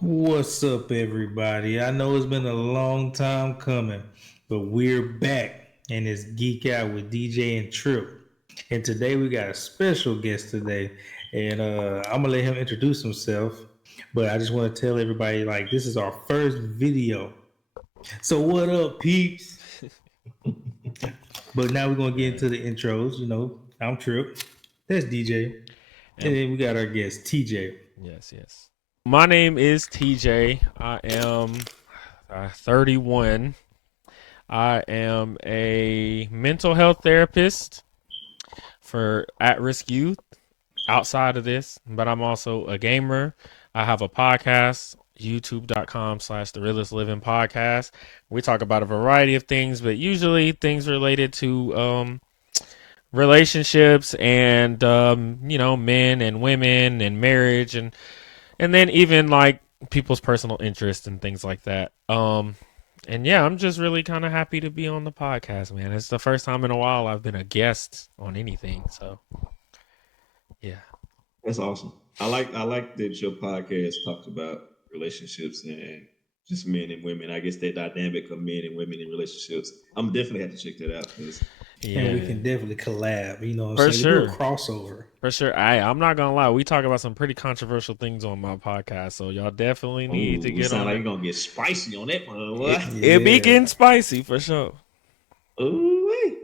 What's up, everybody? I know it's been a long time coming, but we're back, and it's Geek Out with DJ and Trip. And today we got a special guest today, and I'm gonna let him introduce himself. But I just want to tell everybody, like, this is our first video. So what up, peeps? But now we're gonna get into the intros. You know, I'm Trip. That's DJ, and then we got our guest TJ. Yes. My name is TJ. I am 31. I am a mental health therapist for at-risk youth outside of this, but I'm also a gamer. I have a podcast, youtube.com/realestlivingpodcast. We talk about a variety of things, but usually things related to relationships and men and women and marriage and then even like people's personal interests and things like that. And yeah, I'm just really kind of happy to be on the podcast, man. It's the first time in a while I've been a guest on anything, so yeah. That's awesome. I like that your podcast talks about relationships and just men and women. I guess that dynamic of men and women in relationships. I'm definitely have to check that out because and we can definitely collab. You know what I'm For saying? sure. We do a crossover. For sure. I'm not gonna lie, we talk about some pretty controversial things on my podcast, so y'all definitely need to get sound on. like you're gonna get spicy on that one. What? It be getting spicy for sure. Ooh,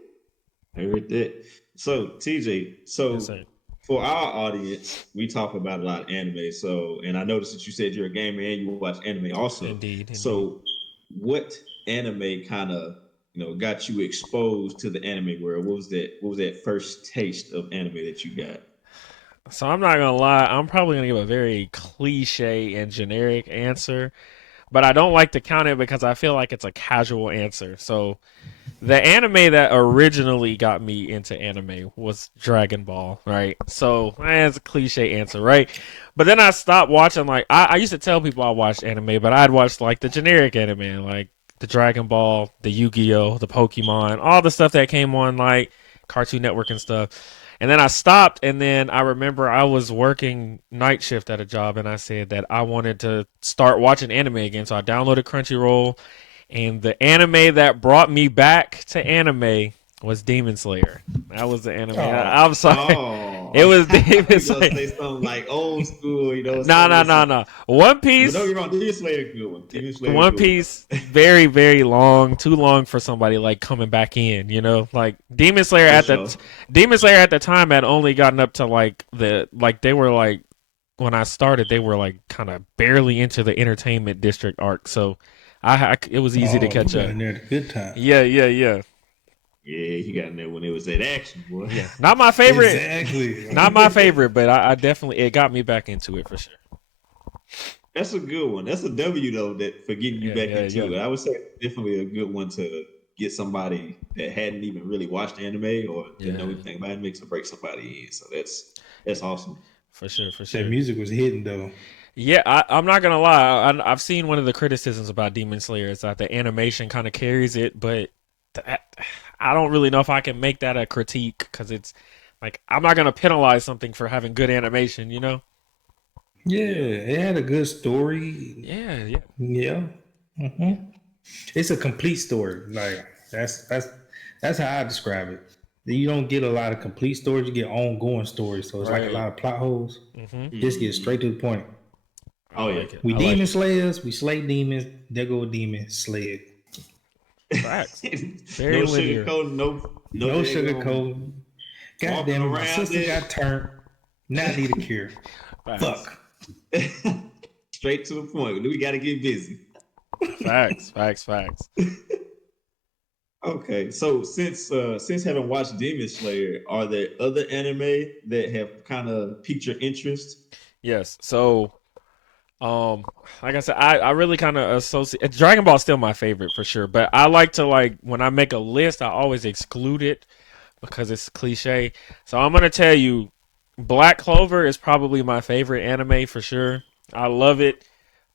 I heard that. So TJ, Yes, sir. for our audience, we talk about a lot of anime. So, and I noticed that you said you're a gamer and you watch anime also. Indeed. So, what anime kind of got you exposed to the anime world? What was that first taste of anime that you got? So I'm not gonna lie, I'm probably gonna give a very cliche and generic answer, but I don't like to count it because I feel like it's a casual answer. So the anime that originally got me into anime was Dragon Ball, right? So that's a cliche answer, right? But then I stopped watching. Like I used to tell people I watched anime, but I'd watch like the generic anime, like the Dragon Ball, the Yu-Gi-Oh, the Pokemon, all the stuff that came on like Cartoon Network and stuff. And then I stopped, and then I remember I was working night shift at a job, and I said that I wanted to start watching anime again. So I downloaded Crunchyroll, and the anime that brought me back to anime was Demon Slayer. That was the anime. I'm sorry. It was Demon Slayer. Say something like old school, No. One Piece. No, you're wrong. Demon Slayer, good one. One Piece, very, very long, too long for somebody like coming back in. Like Demon Slayer Demon Slayer at the time had only gotten up to they were like when I started, they were like kind of barely into the entertainment district arc, so it was easy to catch up. In there at a good time. Yeah. Yeah, he got in there when it was that action, boy. Yeah, not my favorite. Exactly. Not my favorite, but I definitely it got me back into it for sure. That's a good one. That's a W though, that for getting you back into it. I would say definitely a good one to get somebody that hadn't even really watched anime or didn't know anything about anime to break somebody in. So that's awesome. For sure. That music was hidden though. Yeah, I'm not gonna lie. I've seen one of the criticisms about Demon Slayer is that the animation kind of carries it, but I don't really know if I can make that a critique because it's like I'm not gonna penalize something for having good animation, Yeah, it had a good story. Yeah. Mm-hmm. It's a complete story. Like that's how I describe it. You don't get a lot of complete stories. You get ongoing stories. So it's like a lot of plot holes. Mm-hmm. Just get straight to the point. Oh yeah, we demon slayers. We slay demons. There go a demon slayed. Facts. Very no sugarcoat. No sugarcoat. Goddamn, my sister got turned. Now I need a cure. Fuck. Straight to the point. We got to get busy. Facts. Okay, so since having watched Demon Slayer, are there other anime that have kind of piqued your interest? Yes. So, like I said, I really kind of associate Dragon Ball is still my favorite for sure, but I like to when I make a list, I always exclude it because it's cliche. So I'm gonna tell you, Black Clover is probably my favorite anime for sure. I love it.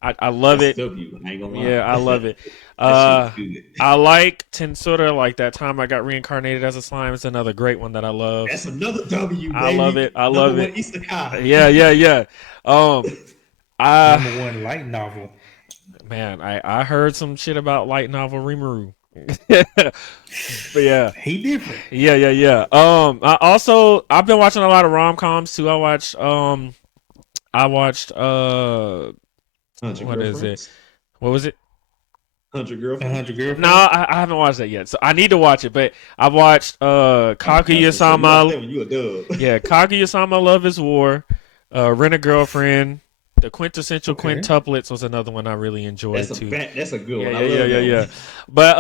I love it. W. I ain't gonna lie. Yeah, I love it. That shit's good. I like Tensura, like that time I got reincarnated as a slime. It's another great one that I love. That's another W, baby. I love it. I love Number it. one Isekai. Yeah. Number one light novel. Man, I heard some shit about light novel Rimuru. But yeah. He different. Yeah. I've been watching a lot of rom-coms too. I watched what is it? What was it? 100 Girlfriends. 100 Girlfriends. No, I haven't watched that yet. So I need to watch it. But I've watched Kaguya-sama. You a dub. Yeah, Kaguya-sama Love is War. Rent a Girlfriend. The Quintessential Quintuplets was another one I really enjoyed too. That's a good one. Yeah. But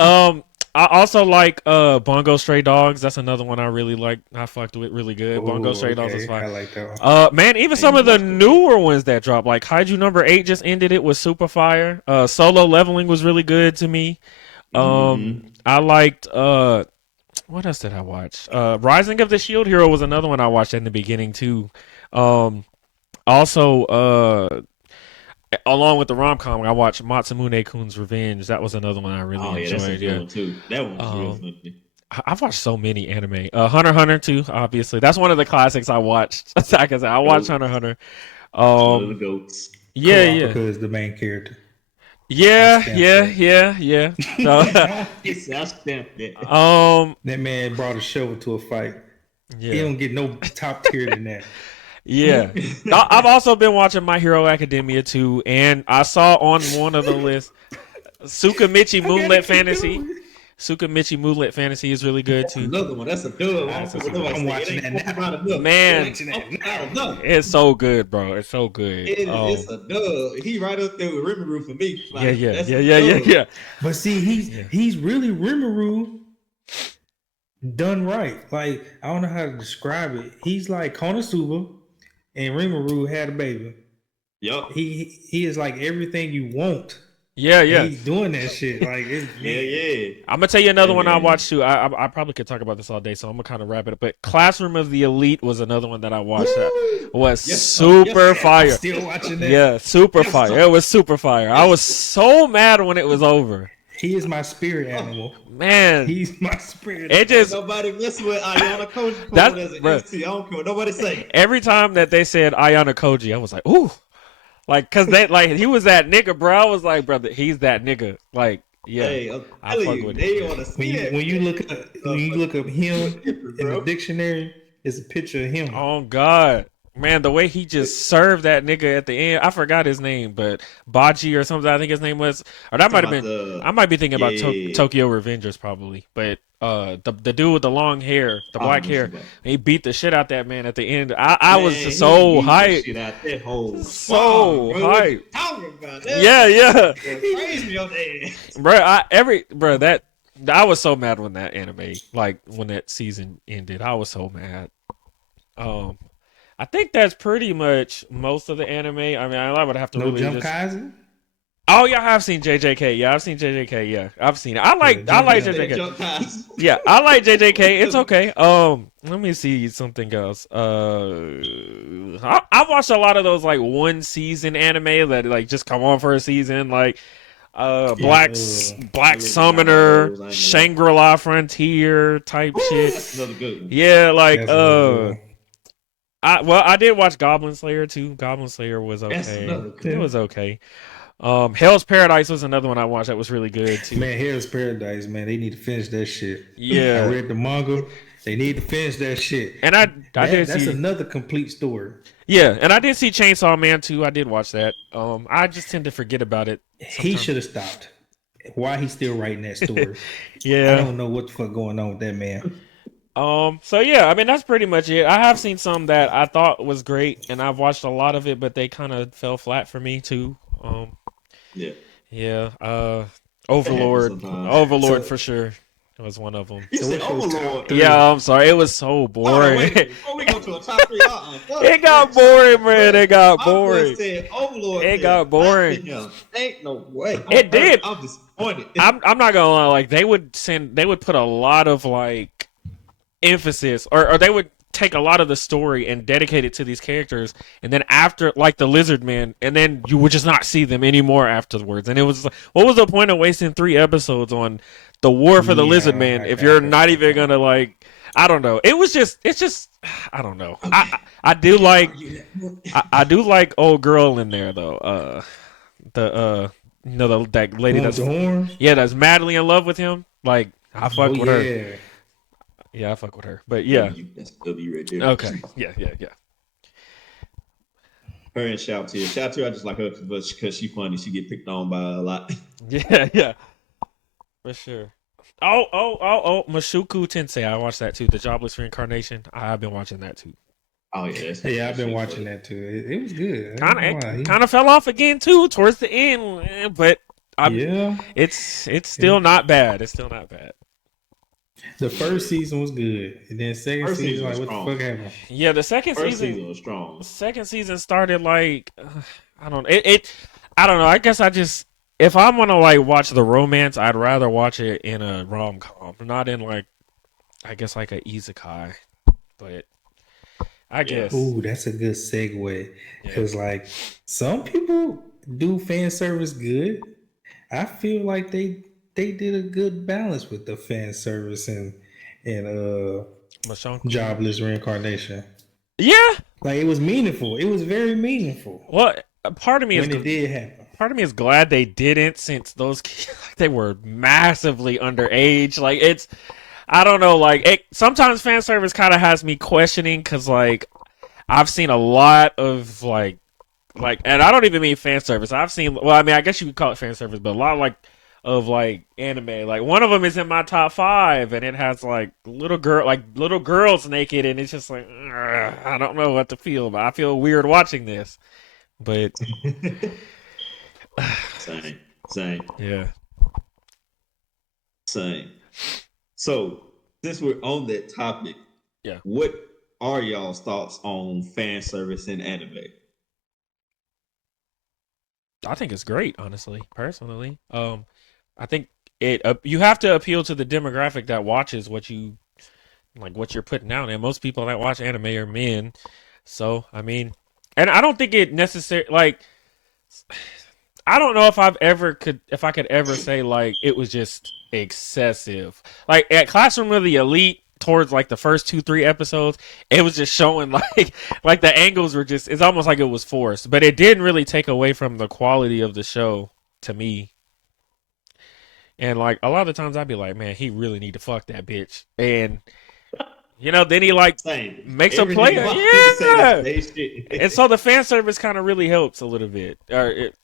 I also like Bungo Stray Dogs. That's another one I really like. I fucked with really good. Ooh, Bungo Stray Dogs is fine. I like that one. Man, even some of the newer ones that dropped, like Kaiju number 8 just ended it with Super Fire. Solo Leveling was really good to me. I liked what else did I watch? Rising of the Shield Hero was another one I watched in the beginning too. Also, along with the rom-com, I watched Matsumune-kun's Revenge. That was another one I really enjoyed. That's a good one too. That one was real funny. I've watched so many anime. Hunter x Hunter too, obviously. That's one of the classics I watched. Like I said, I watched Hunter x Hunter. One of the goats. Yeah. Because the main character. Yeah. So, that man brought a shovel to a fight. Yeah. He don't get no top tier than that. Yeah. I've also been watching My Hero Academia too, and I saw on one of the lists Tsukamichi Moonlit Fantasy. Tsukamichi Moonlit Fantasy is really good too. Another one. That's a good one. I'm watching that now. Man, it's so good, bro. It's so good. It's a dub. He right up there with Rimuru for me. Like, Yeah. But see, he's really Rimuru done right. Like, I don't know how to describe it. He's like Konosuba and Rimuru had a baby. Yup. He is like everything you want. Yeah. He's doing that shit. Like, yeah. I'm gonna tell you another one I watched too. I probably could talk about this all day, so I'm gonna kind of wrap it up. But Classroom of the Elite was another one that I watched. That was super fire. I'm still watching that. Yeah, super fire. It was super fire. I was so mad when it was over. He is my spirit animal. Man, he's my spirit. It just nobody messing with Ayana Koji. That's as an MC. I don't care what nobody say. Every time that they said Ayana Koji, I was like, ooh, like because they like he was that nigga, bro. I was like, brother, he's that nigga. Like, yeah, hey, I fuck with it. When you look up him in the dictionary, it's a picture of him. Oh God. Man, the way he just served that nigga at the end, I forgot his name, but Baji or something, I think his name was, or that might have been. I might be thinking about Tokyo Revengers probably, but the dude with the long hair, the black hair, he beat the shit out that man at the end. I was so hyped, so hyped. Yeah. Bro, that I was so mad when that anime, like when that season ended. I was so mad. I think that's pretty much most of the anime. I mean, I would have to really Jump Kaisen? Oh yeah, I've seen JJK. Yeah, I've seen JJK. Yeah, I've seen it. I like JJK. Yeah, I like JJK. It's okay. Let me see something else. I watched a lot of those like one season anime that like just come on for a season, like Black Summoner, Shangri-La Frontier type shit. That's another good one. Yeah, like I did watch Goblin Slayer too. Goblin Slayer was okay. It was okay. Hell's Paradise was another one I watched that was really good too. Man, Hell's Paradise, man, they need to finish that shit. Yeah, I read the manga. They need to finish that shit. And that's another complete story. Yeah, and I did see Chainsaw Man too. I did watch that. I just tend to forget about it. Sometimes. He should have stopped. Why he's still writing that story? Yeah, I don't know what the fuck going on with that man. So yeah, I mean that's pretty much it. I have seen some that I thought was great, and I've watched a lot of it, but they kind of fell flat for me too. Overlord for sure. It was one of them. You said Overlord. Yeah, I'm sorry. It was so boring. Before we go to a top three, it got boring, man. It got boring. Overlord, it got boring. Ain't no way. It did. I'm disappointed. I'm not gonna lie. Like they would put a lot of like emphasis, or they would take a lot of the story and dedicate it to these characters, and then after, like the Lizard Man, and then you would just not see them anymore afterwards. And it was, what was the point of wasting 3 episodes on the war for the Lizard Man if you're not even gonna like? I don't know. It's just I don't know. Okay. I do like old girl in there though. That lady that's madly in love with him. Like I fuck with her. Yeah, I fuck with her. But yeah, that's W right there. Okay. Yeah. Her and Shout to I just like her because she's funny. She get picked on by a lot. Yeah, for sure. Oh, Mushoku Tensei. I watched that too. The Jobless Reincarnation. I've been watching that too. Oh yeah, I've been watching that too. It was good. Kind of fell off again too towards the end, but it's still not bad. It's still not bad. The first season was good, and then second season like, what the fuck happened? Yeah, the second season was strong. The second season started like I don't know. I don't know. I guess if I'm gonna like watch the romance, I'd rather watch it in a rom-com, not in like, I guess like a isekai. But I guess. Ooh, that's a good segue. Because like some people do fan service good. I feel like they did a good balance with the fan service and Jobless Reincarnation. Yeah, like it was meaningful. It was very meaningful. Well, part of me when it did happen. Part of me is glad they didn't, since those kids, they were massively underage. Like it's, I don't know. Like sometimes fan service kind of has me questioning because like I've seen a lot of like, and I don't even mean fan service. I've seen, well, I mean, I guess you could call it fan service, but a lot of anime. Like one of them is in my top 5, and it has like little girls naked, and it's just like I don't know what to feel, but I feel weird watching this. But same. Yeah. Same. So since we're on that topic, what are y'all's thoughts on fan service in anime? I think it's great, honestly, personally. I think you have to appeal to the demographic that watches what you're putting out. And most people that watch anime are men. So, I mean, and I don't think it necessarily, like, I don't know if I could ever say like it was just excessive. Like at Classroom of the Elite, towards like the first 2-3 episodes, it was just showing like the angles were just, it's almost like it was forced, but it didn't really take away from the quality of the show to me. And like a lot of the times I'd be like, man, he really need to fuck that bitch. And then he like makes a play. Yeah. And so the fan service kind of really helps a little bit.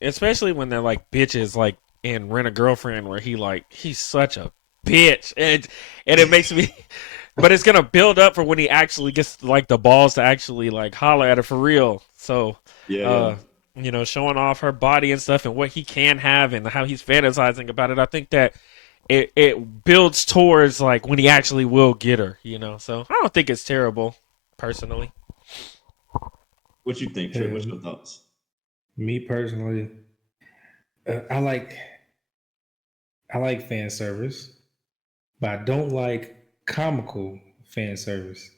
Especially when they're like bitches, like in Rent a Girlfriend, where he's such a bitch. And it makes me, but it's going to build up for when he actually gets like the balls to actually like holler at her for real. So, showing off her body and stuff and what he can have and how he's fantasizing about it. I think that it builds towards like when he actually will get her, So I don't think it's terrible, personally. What you think, Trey? What's your thoughts? Me personally, I like fan service, but I don't like comical fan service.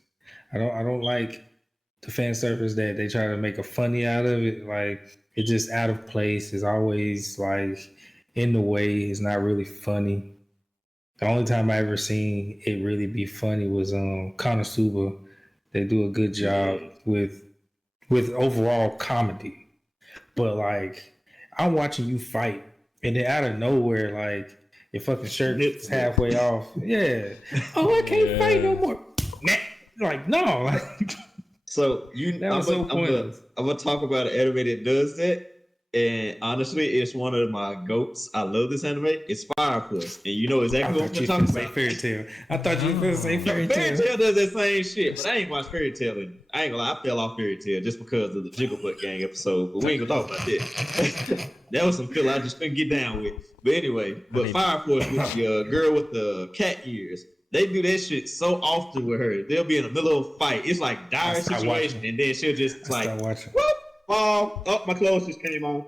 I don't like the fan service that they try to make a funny out of it. Like it's just out of place. It's always like in the way. It's not really funny. The only time I ever seen it really be funny was Konosuba. They do a good job with overall comedy. But like I'm watching you fight, and then out of nowhere, like your fucking shirt is halfway off. Yeah. Oh, I can't fight no more. Like no. Like, so I'm gonna talk about an anime that does that. And honestly, it's one of my goats. I love this anime. It's Fire Force. And you know exactly what I'm talking about. Fairy Tail. I thought you were going to say Fairy Tail. Fairy Tail does that same shit. But I ain't watched Fairy Tail. I ain't gonna lie, I fell off Fairy Tail just because of the Jigglebutt Gang episode. But we ain't gonna talk about that. That was some filler I just couldn't get down with. But anyway, Fire Force with the girl with the cat ears. They do that shit so often with her. They'll be in the middle of a fight. It's like dire situation. And then she'll just whoop. Oh, my clothes just came on.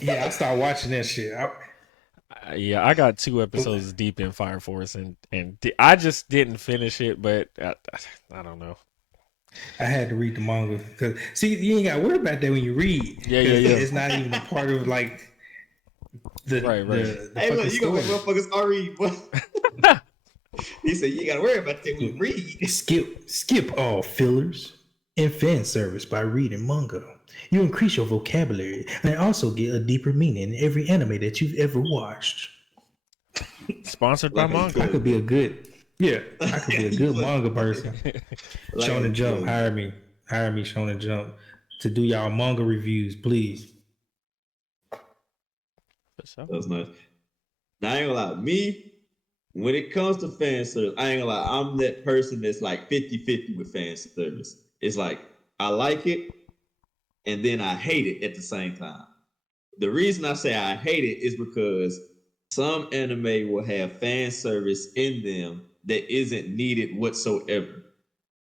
Yeah, I started watching that shit. Yeah, I got 2 episodes deep in Fire Force, and I just didn't finish it, but I don't know. I had to read the manga because see, you ain't got to worry about that when you read because Yeah. it's not even a part of like the Right. the Hey, fucking look, you gonna make story. motherfuckers start reading. He said you ain't gotta worry about that when you read. Skip all fillers and fan service by reading manga. You increase your vocabulary and also get a deeper meaning in every anime that you've ever watched. Sponsored by Like how you manga. I could be a good I could be a good manga person. Like Shonen Jump, look, hire me, Shonen Jump to do y'all manga reviews, please. For sure. that's nice. Now I ain't gonna lie, me, when it comes to fan service, I ain't gonna lie, I'm that person that's like 50-50 with fan service. It's like I like it and then I hate it at the same time. The reason I say I hate it is because some anime will have fan service in them that isn't needed whatsoever.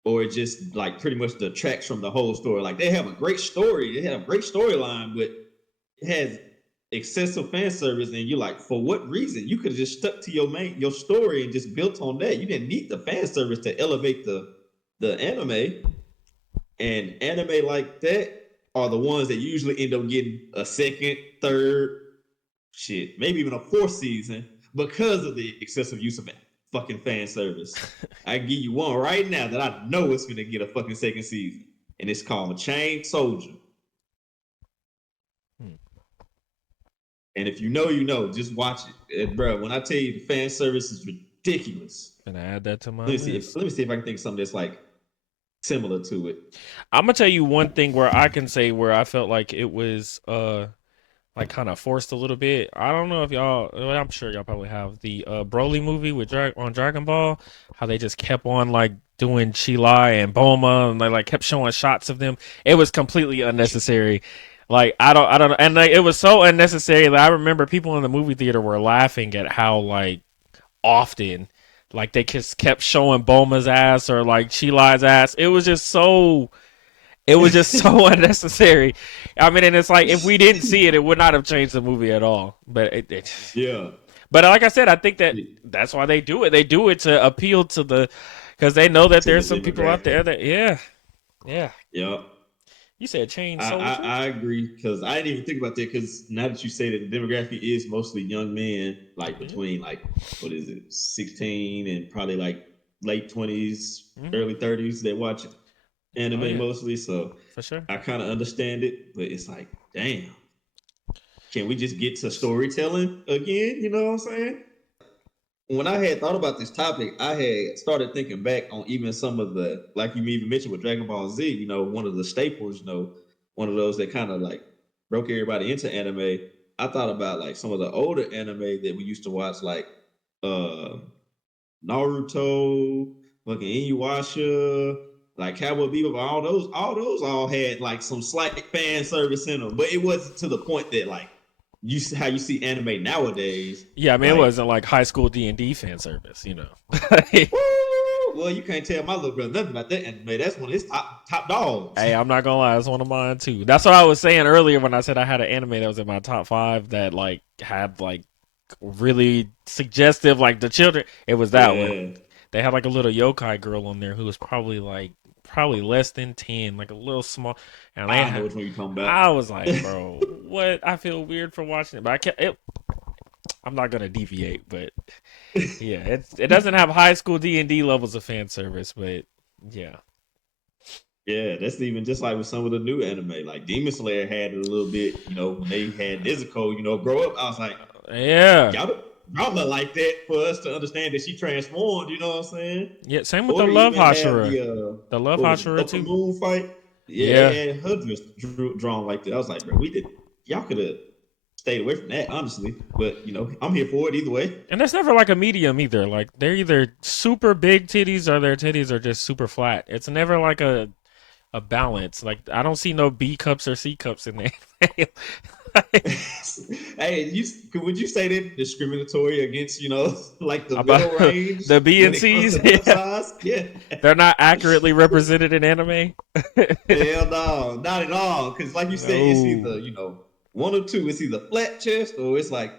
Or it just like pretty much detracts from the whole story. Like they have a great story, they have a great storyline, but it has excessive fan service, and you're like, for what reason? You could have just stuck to your story and just built on that. You didn't need the fan service to elevate the anime. And anime like that are the ones that usually end up getting a second, third, shit, maybe even a fourth season because of the excessive use of fucking fan service. I give you one right now that I know it's gonna get a fucking second season, and it's called Chain Soldier. And if you know, you know. Just watch it, bro. When I tell you the fan service is ridiculous. Gonna add that to my Let me see. list. Let me see if I can think of something that's like similar to it. I'm gonna tell you one thing where I can say where I felt like it was like kind of forced a little bit. I don't know if y'all, well, I'm sure y'all probably have the Broly movie with on Dragon Ball, how they just kept on like doing Chilai and Bulma, and they like kept showing shots of them. It was completely unnecessary. Like I don't, and like, it was so unnecessary that I remember people in the movie theater were laughing at how like often, like they just kept showing Bulma's ass or like Chilai's ass. It was just so unnecessary. I mean, and it's like if we didn't see it, it would not have changed the movie at all. But Yeah. But like I said, I think that's why they do it. They do it to appeal to because they know that To there's the some people out there demographic. yeah. Yeah. You said Chain I, Soldier. I agree because I didn't even think about that because now that you say that the demographic is mostly young men, like between like what is it, 16 and probably like late 20s, early 30s, they watch anime mostly. So For sure. I kind of understand it, but it's like, damn, can we just get to storytelling again? You know what I'm saying? When I had thought about this topic, I had started thinking back on even some of the, like you even mentioned with Dragon Ball Z, you know, one of the staples, you know, one of those that kind of like broke everybody into anime. I thought about like some of the older anime that we used to watch, like uh Naruto, fucking Inuyasha, like Cowboy Bebop, all those all had like some slight fan service in them, but it wasn't to the point that like how you see anime nowadays. Yeah, I mean, it Like, wasn't like high school D&D fan service, you know. well, you can't tell my little brother nothing about that anime. That's one of his top dogs. Hey, I'm not gonna lie, it's one of mine too. That's what I was saying earlier when I said I had an anime that was in my top 5 that like had like really suggestive, like the children. It was that one. They had like a little yokai girl on there who was probably less than 10, like a little small. And I know which one you're talking about. I was like, bro, what? I feel weird for watching it, but I'm not gonna deviate, but yeah, it doesn't have high school D&D levels of fan service, but yeah. Yeah, that's even just like with some of the new anime. Like Demon Slayer had it a little bit, you know, when they had Nezuko, you know, grow up. I was like, yeah, y'all not like that for us to understand that she transformed, you know what I'm saying? Yeah, same with Or the they Love even have Hashira. The Love what was it, Hashira Up the too. Moon fight. Yeah, they had her drawn like that. I was like, bro, y'all could have stayed away from that, honestly. But you know, I'm here for it either way. And that's never like a medium either. Like they're either super big titties or their titties are just super flat. It's never like a balance. Like I don't see no B cups or C cups in there. Hey, would you say that discriminatory against, you know, like the About middle range, the B and when it comes C's? to nut size? Yeah. They're not accurately represented in anime. Hell no, not at all. Because like you said, it's No. either, you know, one or two. It's either flat chest or it's like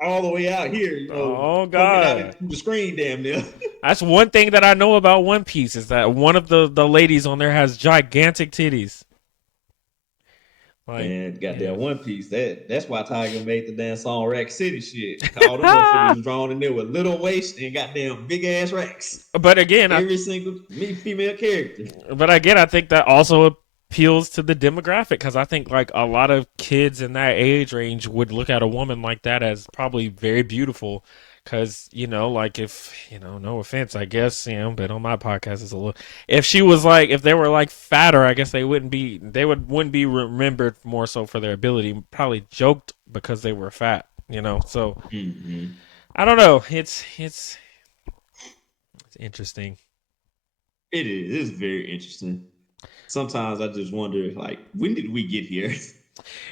all the way out here, Oh poking out God. into the screen, damn near. That's one thing that I know about One Piece is that one of the ladies on there has gigantic titties. Like, Man, yeah. goddamn One Piece. That's why Tiger made the damn song Rack City shit. All them motherfuckers was drawn in there with little waist and goddamn big ass racks. But again, Every single female character. But again, I think that also appeals to the demographic because I think like a lot of kids in that age range would look at a woman like that as probably very beautiful. Because like if no offense, I guess but on my podcast it's a little. If she was like, if they were like fatter, I guess wouldn't be remembered more so for their ability. Probably joked because they were fat, So I don't know. It's interesting. It is. It's very interesting. Sometimes I just wonder, like, when did we get here?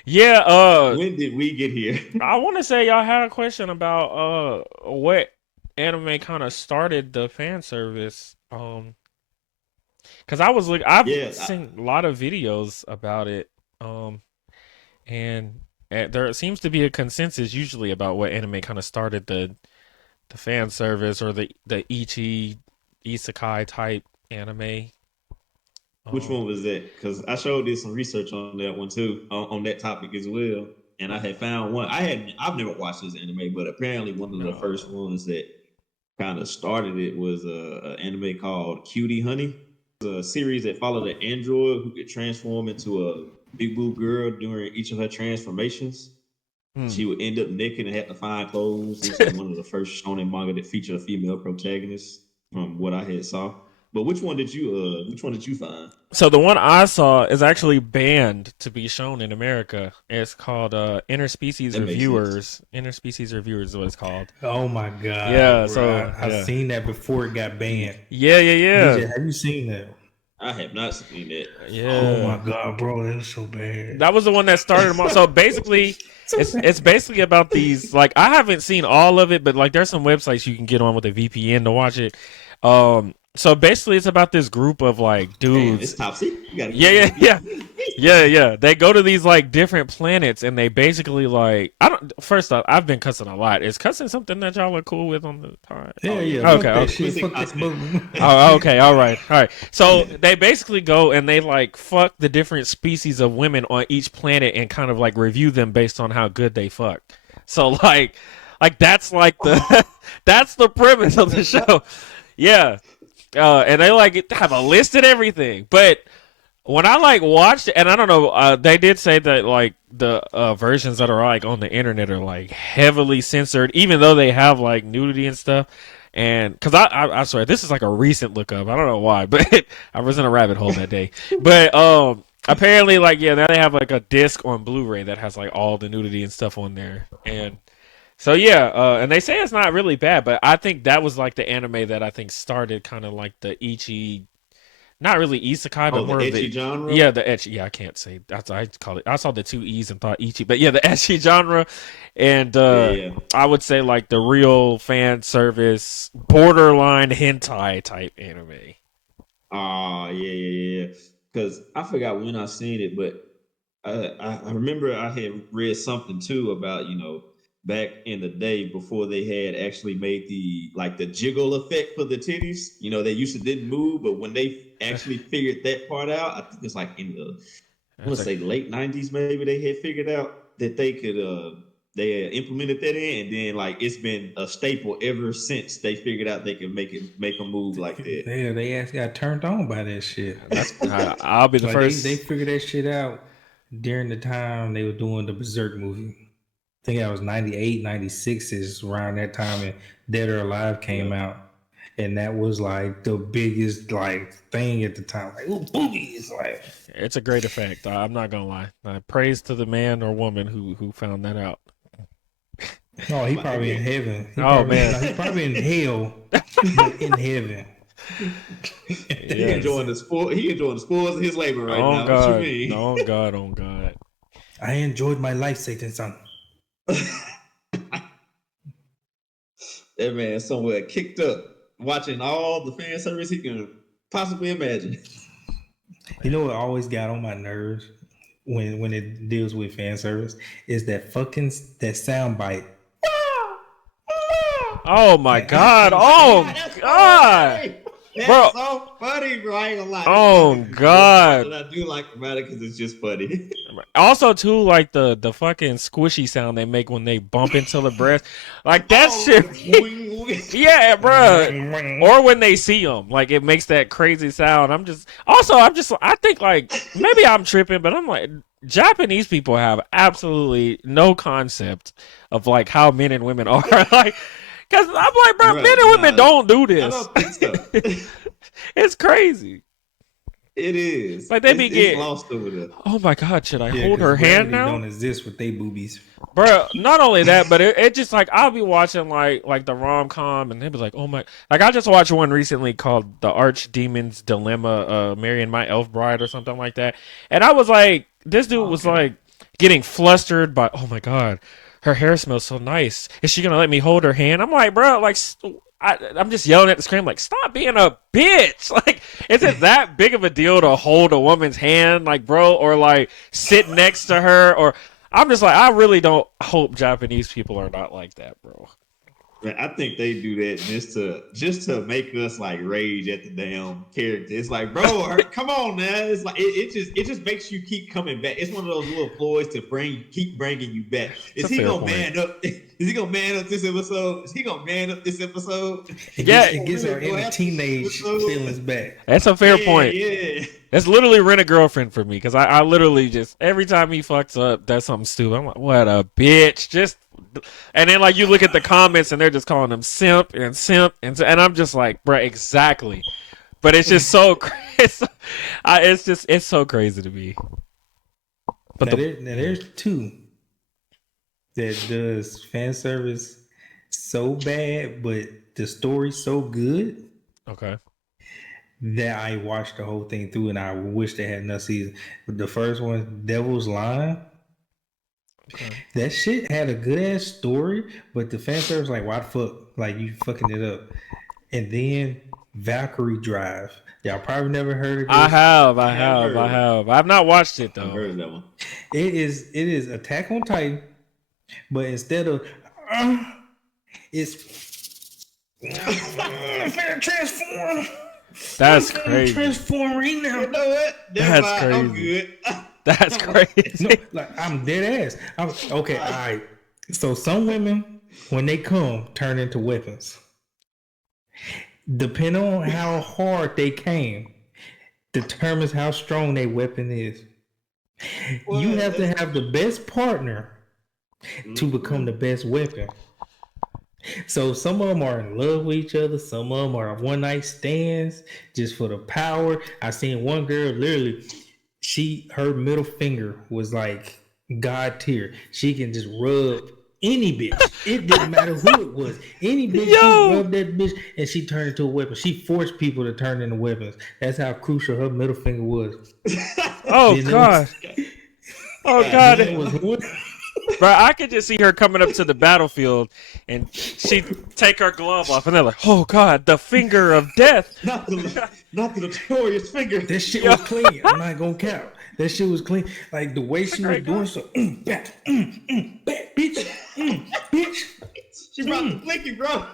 Yeah. When did we get here? I want to say y'all had a question about what anime kind of started the fan service. Because I've seen a lot of videos about it. And there seems to be a consensus usually about what anime kind of started the fan service or the isekai type anime. Which one was that? Because I did some research on that one too, on that topic as well. And I had found one. I've never watched this anime, but apparently one of the first ones that kind of started it was an anime called Cutie Honey. It was a series that followed an android who could transform into a big boob girl during each of her transformations. She would end up naked and had to find clothes. This was one of the first shonen manga that featured a female protagonist, from what I had saw. But which one did you find? So the one I saw is actually banned to be shown in America. It's called Interspecies Reviewers. Interspecies Reviewers is what it's called. Oh my god! Yeah, bro. so I've seen that before it got banned. Yeah. DJ, have you seen that? I have not seen that. Yeah. Oh my god, bro, that was so bad. That was the one that started them all. So basically, it's basically about these. Like, I haven't seen all of it, but like there's some websites you can get on with a VPN to watch it. So basically, it's about this group of like dudes. Damn, it's top secret. Yeah. They go to these like different planets, and they basically like First off, I've been cussing a lot. Is cussing something that y'all are cool with on the pod? Yeah. Okay. Oh, okay. All right. So they basically go and they like fuck the different species of women on each planet and kind of like review them based on how good they fuck. So like that's like that's the premise of the show. Yeah. And they like have a list and everything, but when I like watched it, and I don't know, they did say that like the versions that are like on the internet are like heavily censored, even though they have like nudity and stuff. And because I swear this is like a recent look up, I don't know why, but I was in a rabbit hole that day. But apparently, like now they have like a disc on Blu-ray that has like all the nudity and stuff on there, and. So and they say it's not really bad, but I think that was like the anime that I think started kind of like the ecchi, not really isekai, but more the of the genre. Yeah, the ecchi. Yeah, I can't say that's I call it. I saw the two e's and thought ecchi, but yeah, the ecchi genre, and I would say like the real fan service, borderline hentai type anime. Oh yeah. Because I forgot when I seen it, but I remember I had read something too about back in the day before they had actually made the jiggle effect for the titties. They used to didn't move, but when they actually figured that part out, I think it's like in the late 90s maybe they had figured out that they could they implemented that in, and then like it's been a staple ever since they figured out they could make them move like that. Yeah, they actually got turned on by that shit. I'll be the first. They figured that shit out during the time they were doing the Berserk movie. I think that was 98, 96 is around that time, and Dead or Alive came out, and that was like the biggest like thing at the time. Like, ooh, boobies! Like, it's a great effect. I'm not gonna lie. Praise to the man or woman who found that out. Oh, he probably in heaven. Man, he's probably in hell, but in heaven. He enjoying the spoils of his labor right now. God. What you mean? Oh God. I enjoyed my life, Satan son. That man somewhere kicked up, watching all the fan service he can possibly imagine. You know what always got on my nerves when it deals with fan service is that sound bite. Oh my god! Oh god! That's so funny, bro. I ain't gonna lie. Oh god! I do like about it because it's just funny. Also, too, like the fucking squishy sound they make when they bump into the breast, like that shit. Yeah, bro. Or when they see them, like it makes that crazy sound. I think like maybe I'm tripping, but I'm like Japanese people have absolutely no concept of like how men and women are. Like, because I'm like, bro, men and women don't do this. I don't think so. It's crazy. It is. Like they be getting lost over there. Oh my god, should I hold her hand now? Don't exist with they boobies, bro. Not only that, but it just like I'll be watching like the rom-com and they be like, oh my, like I just watched one recently called The Archdemon's Dilemma, Marrying My Elf Bride or something like that, and I was like, this dude was like getting flustered by, oh my god, her hair smells so nice. Is she gonna let me hold her hand? I'm like, bro, like. I'm just yelling at the screen like, stop being a bitch. Like, is it that big of a deal to hold a woman's hand, like, bro, or like sit next to her? Or I'm just like, I really don't hope Japanese people are not like that, bro. I think they do that just to make us like rage at the damn character. It's like, bro, come on, man. It's like it just makes you keep coming back. It's one of those little ploys to keep bringing you back. Is he gonna man up? Is he gonna man up this episode? Is he gonna man up this episode? It gets our inner teenage feelings back. That's a fair point. Yeah. That's literally Rent a Girlfriend for me because I literally just every time he fucks up, that's something stupid. I'm like, what a bitch. And then like you look at the comments and they're just calling him simp and I'm just like, bro, exactly. But it's just so crazy. It's so crazy to me. But there's two that does fan service so bad, but the story's so good. Okay. That I watched the whole thing through, and I wish they had another season. But the first one, Devil's Line. Okay. That shit had a good ass story, but the fan service like, why the fuck? Like you fucking it up. And then Valkyrie Drive. Y'all probably never heard of this. I have. I've not watched it though. I've heard of that one. It is Attack on Titan, but instead of it's transform. That's crazy. Transform right now. You know what? That's crazy. I'm good. That's crazy. No, like I'm dead ass. Okay, all right. So some women, when they come, turn into weapons. Depending on how hard they came, determines how strong their weapon is. Well, you have to have the best partner to become the best weapon. So some of them are in love with each other. Some of them are one night stands just for the power. I seen one girl literally, her middle finger was like God tier. She can just rub any bitch. It didn't matter who it was. Any bitch, she rubbed that bitch and she turned into a weapon. She forced people to turn into weapons. That's how crucial her middle finger was. Oh God. Oh God. It was bro, I could just see her coming up to the battlefield and she'd take her glove off and they're like, oh God, the finger of death. Not the notorious finger. That shit was clean. I'm not gonna count. That shit was clean. Like the way she was doing so back, bitch. Bitch. She's about to flick you, bro.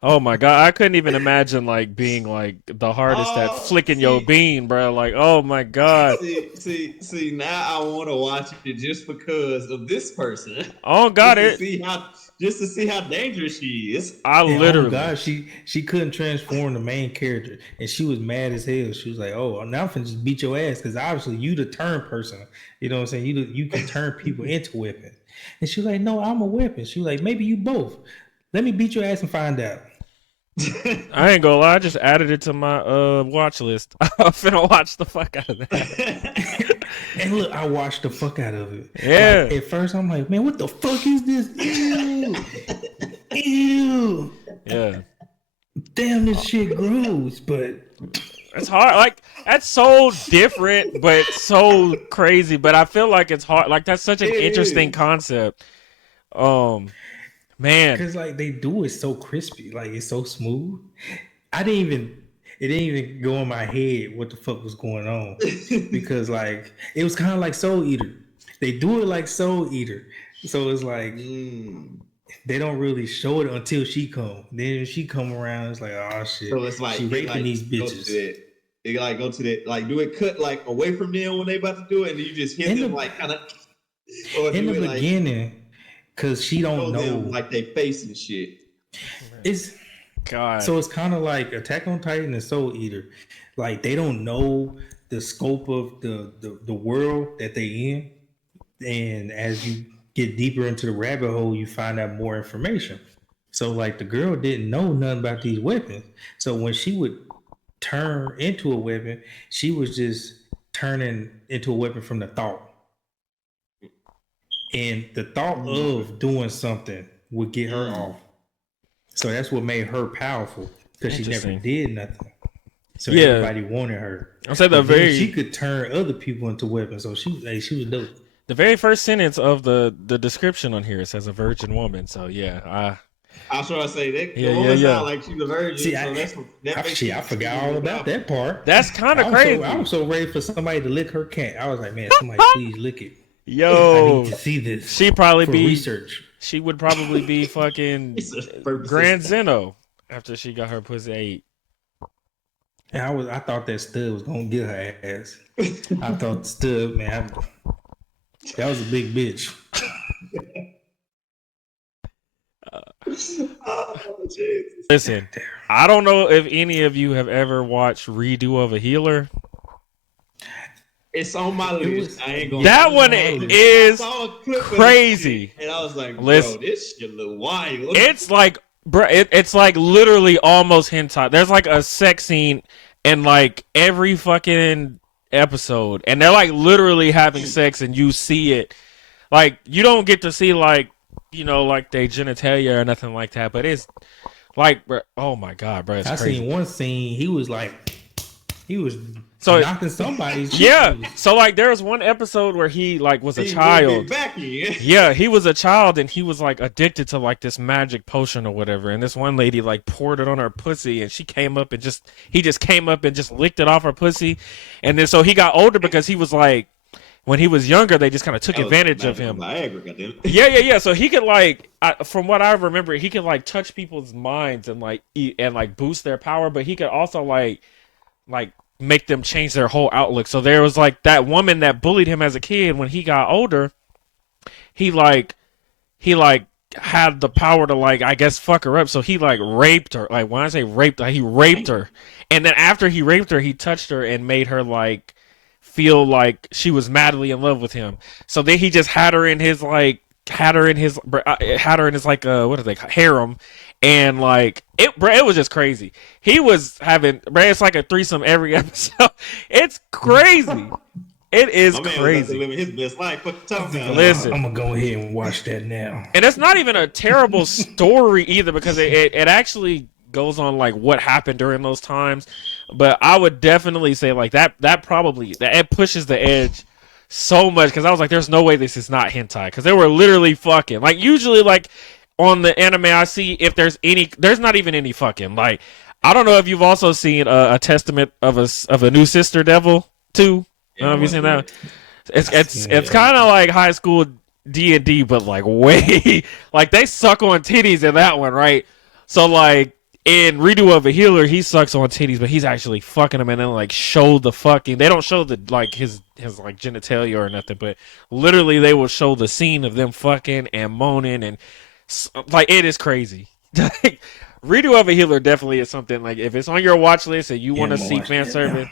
Oh my God, I couldn't even imagine like being like the hardest at flicking your bean, bro. Like, oh my God. See, now I want to watch it just because of this person. Oh God, just to see how dangerous she is. Literally. Oh God, she couldn't transform the main character, and she was mad as hell. She was like, "Oh, now I'm finna just beat your ass because obviously you the turn person. You know what I'm saying? You can turn people into weapons." And she was like, "No, I'm a weapon." She was like, "Maybe you both. Let me beat your ass and find out." I ain't gonna lie, I just added it to my watch list. I'm finna watch the fuck out of that. And look, I watched the fuck out of it. Yeah. Like, at first, I'm like, man, what the fuck is this? Ew. Ew. Yeah. Damn, this shit gross, but it's hard. Like, that's so different, but so crazy. But I feel like it's hard. Like, that's such an interesting concept. Man, because like they do it so crispy, like it's so smooth. It didn't even go in my head what the fuck was going on because like it was kind of like Soul Eater. They do it like Soul Eater, so it's like they don't really show it until she come. Then she come around, it's like, oh shit, So it's like she raping these bitches. They like go to that, like do it cut like away from them when they about to do it, and you just hit them like kind of in the beginning, because she don't know them like they face and shit. It's God. So it's kind of like Attack on Titan and Soul Eater. Like they don't know the scope of the world that they in, and as you get deeper into the rabbit hole, you find out more information. So like the girl didn't know nothing about these weapons. So when she would turn into a weapon, she was just turning into a weapon from the thought. And the thought of doing something would get her off. So that's what made her powerful, because she never did nothing. So everybody wanted her. I'm saying she could turn other people into weapons. So she was dope. The very first sentence of the description on here says a virgin woman. So yeah, I was trying to say that. The woman sound like she's a virgin. See, so I forgot all about that part. That's kind of crazy. I was so ready for somebody to lick her cat. I was like, man, somebody please lick it. Yo, I need to see this. She probably for be research. She would probably be fucking Grand Zeno after she got her pussy ate. And I thought that stud was gonna get her ass. I thought stud, man, that was a big bitch. Listen, I don't know if any of you have ever watched Redo of a Healer. It's on my list. I ain't gonna. That one is crazy. And I was like, bro, this shit look wild. It's like, bro, it's like literally almost hentai. There's like a sex scene in like every fucking episode, and they're like literally having sex, and you see it. Like, you don't get to see like, you know, like their genitalia or nothing like that, but it's like, bro, oh my god, bro, it's crazy. I seen one scene. He was knocking somebody's So like there was one episode where he like was a child. Yeah, he was a child, and he was like addicted to like this magic potion or whatever, and this one lady like poured it on her pussy, and he just came up and just licked it off her pussy. And then so he got older, because he was like, when he was younger, they just kind of took advantage of him. Yeah. So he could like, from what I remember, he could like touch people's minds and like boost their power, but he could also like make them change their whole outlook. So there was like that woman that bullied him as a kid. When he got older, he had the power to like, I guess, fuck her up. So he like raped her. Like, when I say raped, he raped her. And then after he raped her, he touched her and made her like feel like she was madly in love with him. So then he just had her in his like harem, and like it was just crazy. He was having, it's like a threesome every episode. It's crazy. It is crazy. Living his best life. Listen, I'm gonna go ahead and watch that now. And it's not even a terrible story either, because it actually goes on like what happened during those times. But I would definitely say like that it pushes the edge so much, because I was like, there's no way this is not hentai, because they were literally fucking. Like, usually like on the anime I see, if there's not even any fucking. Like, I don't know if you've also seen a Testament of a New Sister Devil too. Have you seen that? It's kind of like high school D&D, but like way like they suck on titties in that one, right? So like in Redo of a Healer, he sucks on titties, but he's actually fucking them, and then like show the fucking. They don't show the like his like genitalia or nothing, but literally they will show the scene of them fucking and moaning, and like it is crazy. Redo of a Healer definitely is something like, if it's on your watch list and you want to see fan service,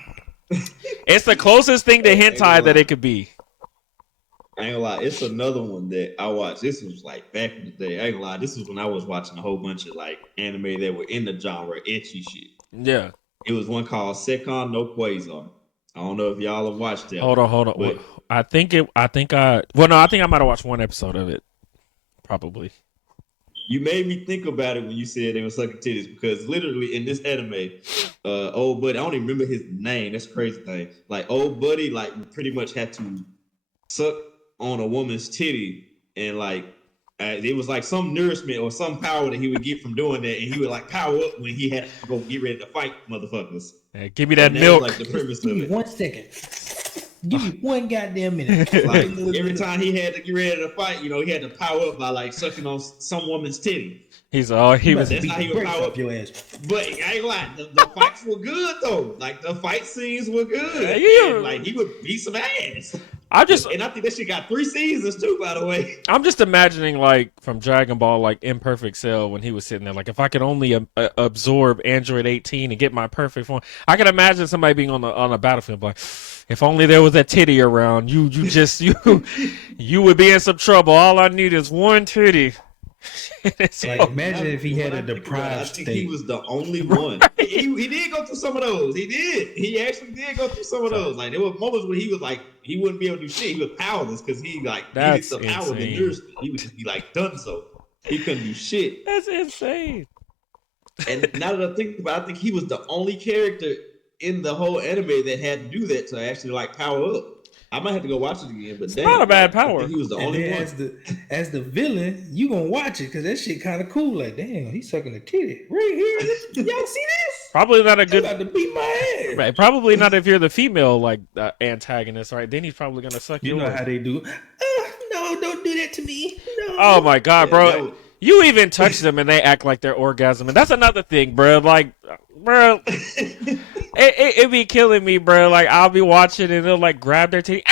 it's the closest thing to hentai that it could be. I ain't gonna lie, it's another one that I watched. This was like back in the day. I ain't gonna lie, this was when I was watching a whole bunch of like anime that were in the genre ecchi shit. Yeah. It was one called Sekon no Quasar. I don't know if y'all have watched that. Hold on. I think I might have watched one episode of it. Probably. You made me think about it when you said they were sucking titties, because literally in this anime, old buddy, I don't even remember his name. That's the crazy thing. Like, old buddy, like, pretty much had to suck on a woman's titty, and like it was like some nourishment or some power that he would get from doing that, and he would like power up when he had to go get ready to fight motherfuckers. Hey, give me that milk. Was, like, the premise of it. 1 second. Give me one goddamn minute. Like every time he had to get ready to fight, he had to power up by like sucking on some woman's titty. That's how he would power up your ass. But I ain't lying, the fights were good though. Like the fight scenes were good. And, like he would beat some ass. And I think that shit got 3 seasons too, by the way. I'm just imagining like from Dragon Ball, like Imperfect Cell when he was sitting there. Like if I could only absorb Android 18 and get my perfect form, I can imagine somebody being on a battlefield like, if only there was a titty around. You would be in some trouble. All I need is one titty. Like, imagine if he had a deprived state. I think he was the only one. He did go through some of those. He did. He actually did go through some of those. Like there were moments where he was like, he wouldn't be able to do shit. He was powerless because he like needed some power to nurse. He would just be like done so. He couldn't do shit. That's insane. And now that I think about it, I think he was the only character in the whole anime that had to do that to actually like power up. I might have to go watch it again, but it's not a bad power. I think he was the only one. As the villain, you gonna watch it because that shit kind of cool. Like, damn, he's sucking a titty right here. Y'all see this? Probably not a good. About to beat my ass. Right, probably not if you're the female like antagonist, right? Then he's probably gonna suck you. You know how they do. No, don't do that to me. No. Oh my god, bro! You even touch them and they act like they're orgasming. That's another thing, bro. Like, bro. It be killing me, bro. Like I'll be watching and they'll like grab their teeth.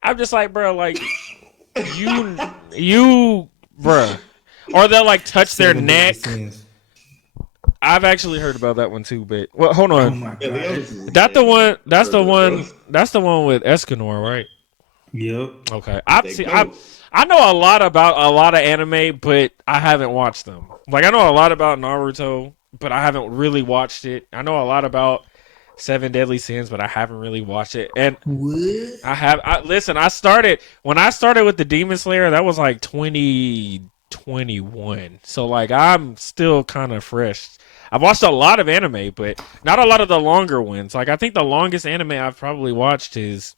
I'm just like, bro, like you, bro, or they'll like touch their neck. I've actually heard about that one too, but well, hold on. That's the one. That's the one. That's the one with Escanor, right? Yep. Okay. I know a lot about a lot of anime, but I haven't watched them. Like I know a lot about Naruto, but I haven't really watched it. I know a lot about Seven Deadly Sins, but I haven't really watched it. And what? Listen, I started with the Demon Slayer, that was like 2021. So like I'm still kind of fresh. I've watched a lot of anime, but not a lot of the longer ones. Like I think the longest anime I've probably watched is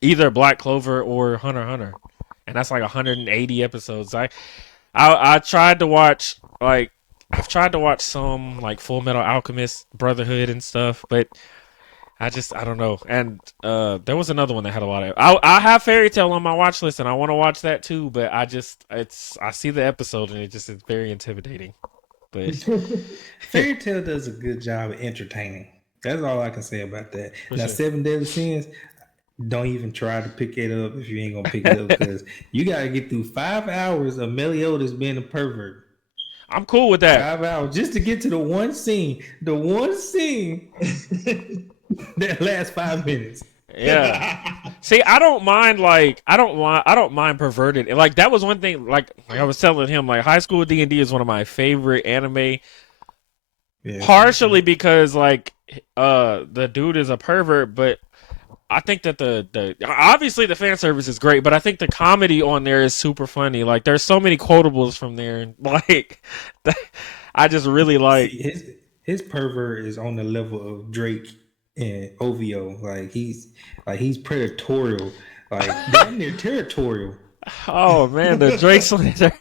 either Black Clover or Hunter x Hunter. And that's like 180 episodes. I tried to watch I've tried to watch some like Full Metal Alchemist Brotherhood and stuff, but I don't know. And there was another one that had a lot of. I have Fairy Tail on my watch list, and I want to watch that too. But I see the episode, and it's very intimidating. But Fairy Tail does a good job of entertaining. That's all I can say about that. For now, sure. 7 Deadly Sins. Don't even try to pick it up if you ain't gonna pick it up because you gotta get through 5 hours of Meliodas being a pervert. I'm cool with that. 5 hours just to get to the one scene. The one scene that lasts 5 minutes. Yeah. See, I don't mind perverted. Like that was one thing. Like I was telling him, like High School D&D is one of my favorite anime. Yeah, partially because like the dude is a pervert, but I think that the obviously the fan service is great, but I think the comedy on there is super funny. Like there's so many quotables from there. Like I just really like. See, his pervert is on the level of Drake and OVO. Like he's predatorial. Like damn near territorial. Oh man, the Drake slander.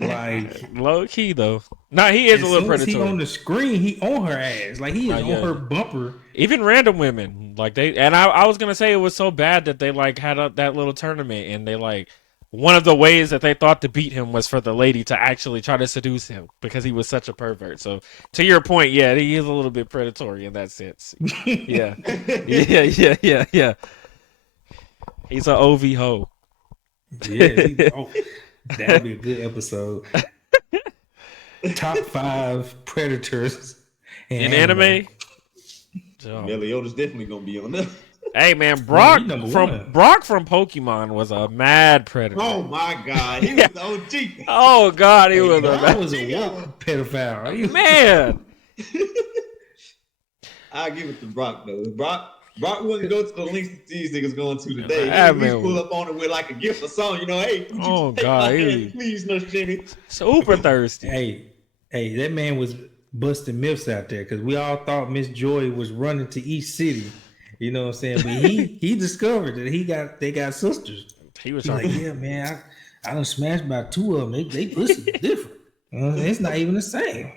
Like low key though. Nah, he is a little predatory. He on the screen, he on her ass. Like he is on her bumper. Even random women, like I was gonna say it was so bad that they like had that little tournament, and they like one of the ways that they thought to beat him was for the lady to actually try to seduce him because he was such a pervert. So to your point, yeah, he is a little bit predatory in that sense. Yeah, yeah. He's an OV hoe. Yeah, that would be a good episode. Top 5 predators in anime. Meliodas definitely gonna be on there. Hey man, Brock from Pokemon was a mad predator. Oh my god, he was the OG. Oh god, he was a woke pedophile. Man. I'll give it to Brock though. Brock wouldn't go to the lengths that these niggas going to today. He at least pull up on it with like a gift or something, hey. Oh god, please, no Jimmy. Super thirsty. Hey, that man was busting myths out there because we all thought Miss Joy was running to each city. You know what I'm saying? But he discovered that they got sisters. He was like, yeah, man, I done smashed by 2 of them. They pussy different. It's not even the same.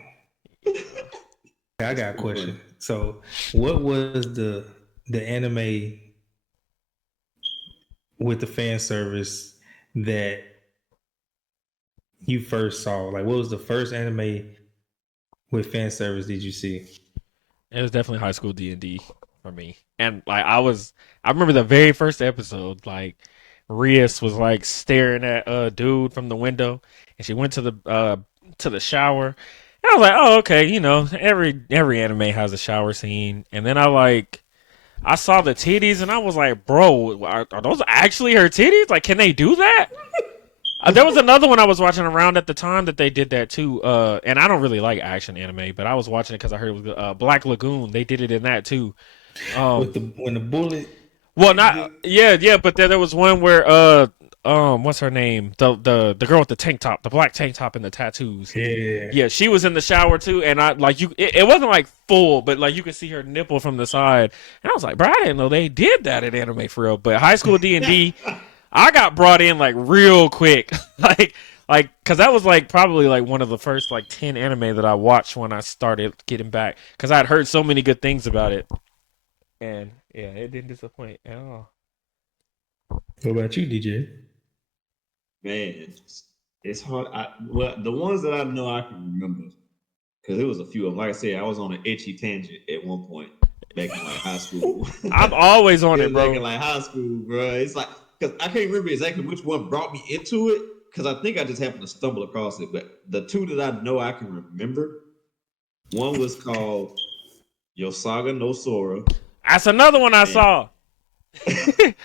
I got a question. So, what was the the anime with the fan service that you first saw? Like, what was the first anime with fan service did you see? It was definitely High School D&D for me. And like I remember the very first episode, like Rias was like staring at a dude from the window, and she went to the shower. And I was like, oh, okay, every anime has a shower scene. And then I saw the titties, and I was like, bro, are those actually her titties? Like, can they do that? There was another one I was watching around at the time that they did that too. And I don't really like action anime, but I was watching it because I heard it was Black Lagoon. They did it in that too. With when the bullet. Well, not yeah, but there was one where what's her name? The girl with the tank top, the black tank top and the tattoos. Yeah, she was in the shower too, and I like it wasn't like full, but like you could see her nipple from the side, and I was like, bro, I didn't know they did that in anime for real. But High School D&D. I got brought in like real quick, like, cause that was like probably like one of the first like 10 anime that I watched when I started getting back, cause I had heard so many good things about it, and yeah, it didn't disappoint at all. What about you, DJ? Man, it's hard. Well, the ones that I know I can remember, cause it was a few of them. Like I said, I was on an itchy tangent at one point back in like high school. I'm always on it, bro. Back in like high school, bro. It's like. Because I can't remember exactly which one brought me into it, because I think I just happened to stumble across it. But the two that I know I can remember, one was called Yosaga no Sora. That's another one I saw.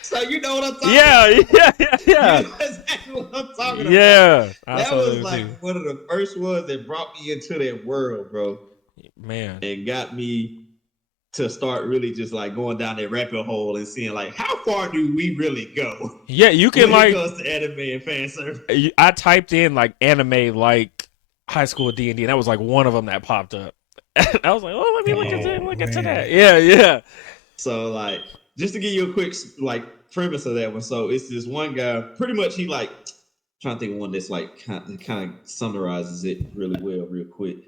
So you know what I'm talking about? Yeah. You know exactly what I'm talking about. Yeah. That was like one of the first ones that brought me into that world, bro. Man. And got me to start really just like going down that rabbit hole and seeing like how far do we really go? Yeah, you can when it comes to anime and fan service. I typed in like anime like High School D&D, and that was like one of them that popped up. I was like, oh, let me look into that. Yeah. So like, just to give you a quick like premise of that one. So it's this one guy. Pretty much he like trying to think of one that's like kind of summarizes it really well, real quick.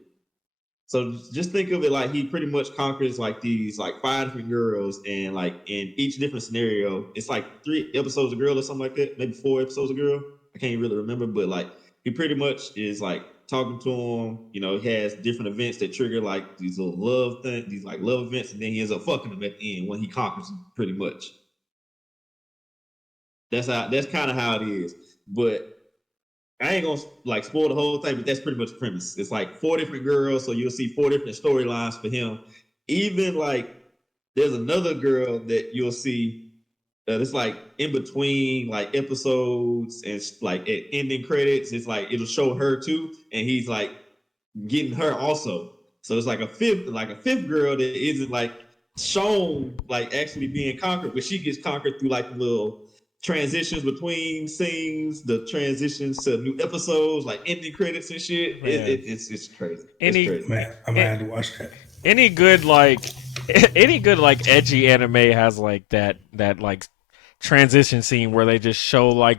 So just think of it like he pretty much conquers like these like 5 different girls, and like in each different scenario, it's like 3 episodes of girl or something like that, maybe 4 episodes of girl. I can't really remember, but like he pretty much is like talking to him. You know, he has different events that trigger like these little love things, these like love events, and then he ends up fucking them at the end when he conquers them, pretty much. That's kind of how it is. But I ain't gonna like spoil the whole thing, but that's pretty much the premise. It's like 4 different girls, so you'll see 4 different storylines for him. Even like there's another girl that you'll see it's like in between like episodes and like at ending credits. It's like it'll show her too, and he's like getting her also. So it's like a fifth girl that isn't like shown like actually being conquered, but she gets conquered through like little transitions between scenes, the transitions to new episodes, like ending credits and shit. It's crazy. It's crazy. Man, I'm gonna have to watch that. Any good like edgy anime has like that like transition scene where they just show like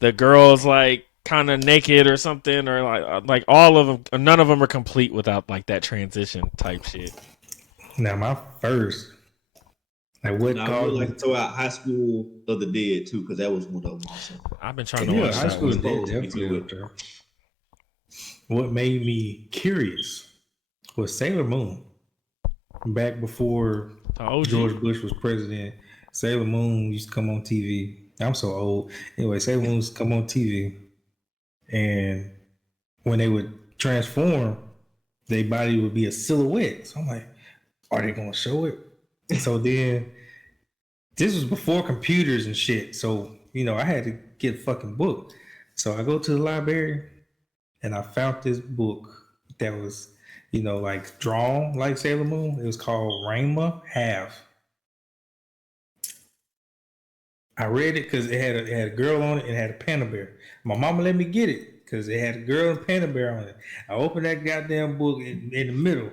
the girls like kind of naked or something, or like all of them. None of them are complete without like that transition type shit. Now my first. Like what I would like to throw out High School of the Dead too, because that was one of them also. I've been trying to watch High School of the Dead. Definitely. What made me curious was Sailor Moon. Back before George Bush was president, Sailor Moon used to come on TV. I'm so old. Anyway, Sailor Moon used to come on TV, and when they would transform, their body would be a silhouette. So I'm like, are they gonna show it? So then, this was before computers and shit. So, you know, I had to get a fucking book. So I go to the library and I found this book that was, you know, like drawn like Sailor Moon. It was called Rainma Half. I read it because it had a girl on it and it had a panda bear. My mama let me get it because it had a girl and a panda bear on it. I opened that goddamn book in the middle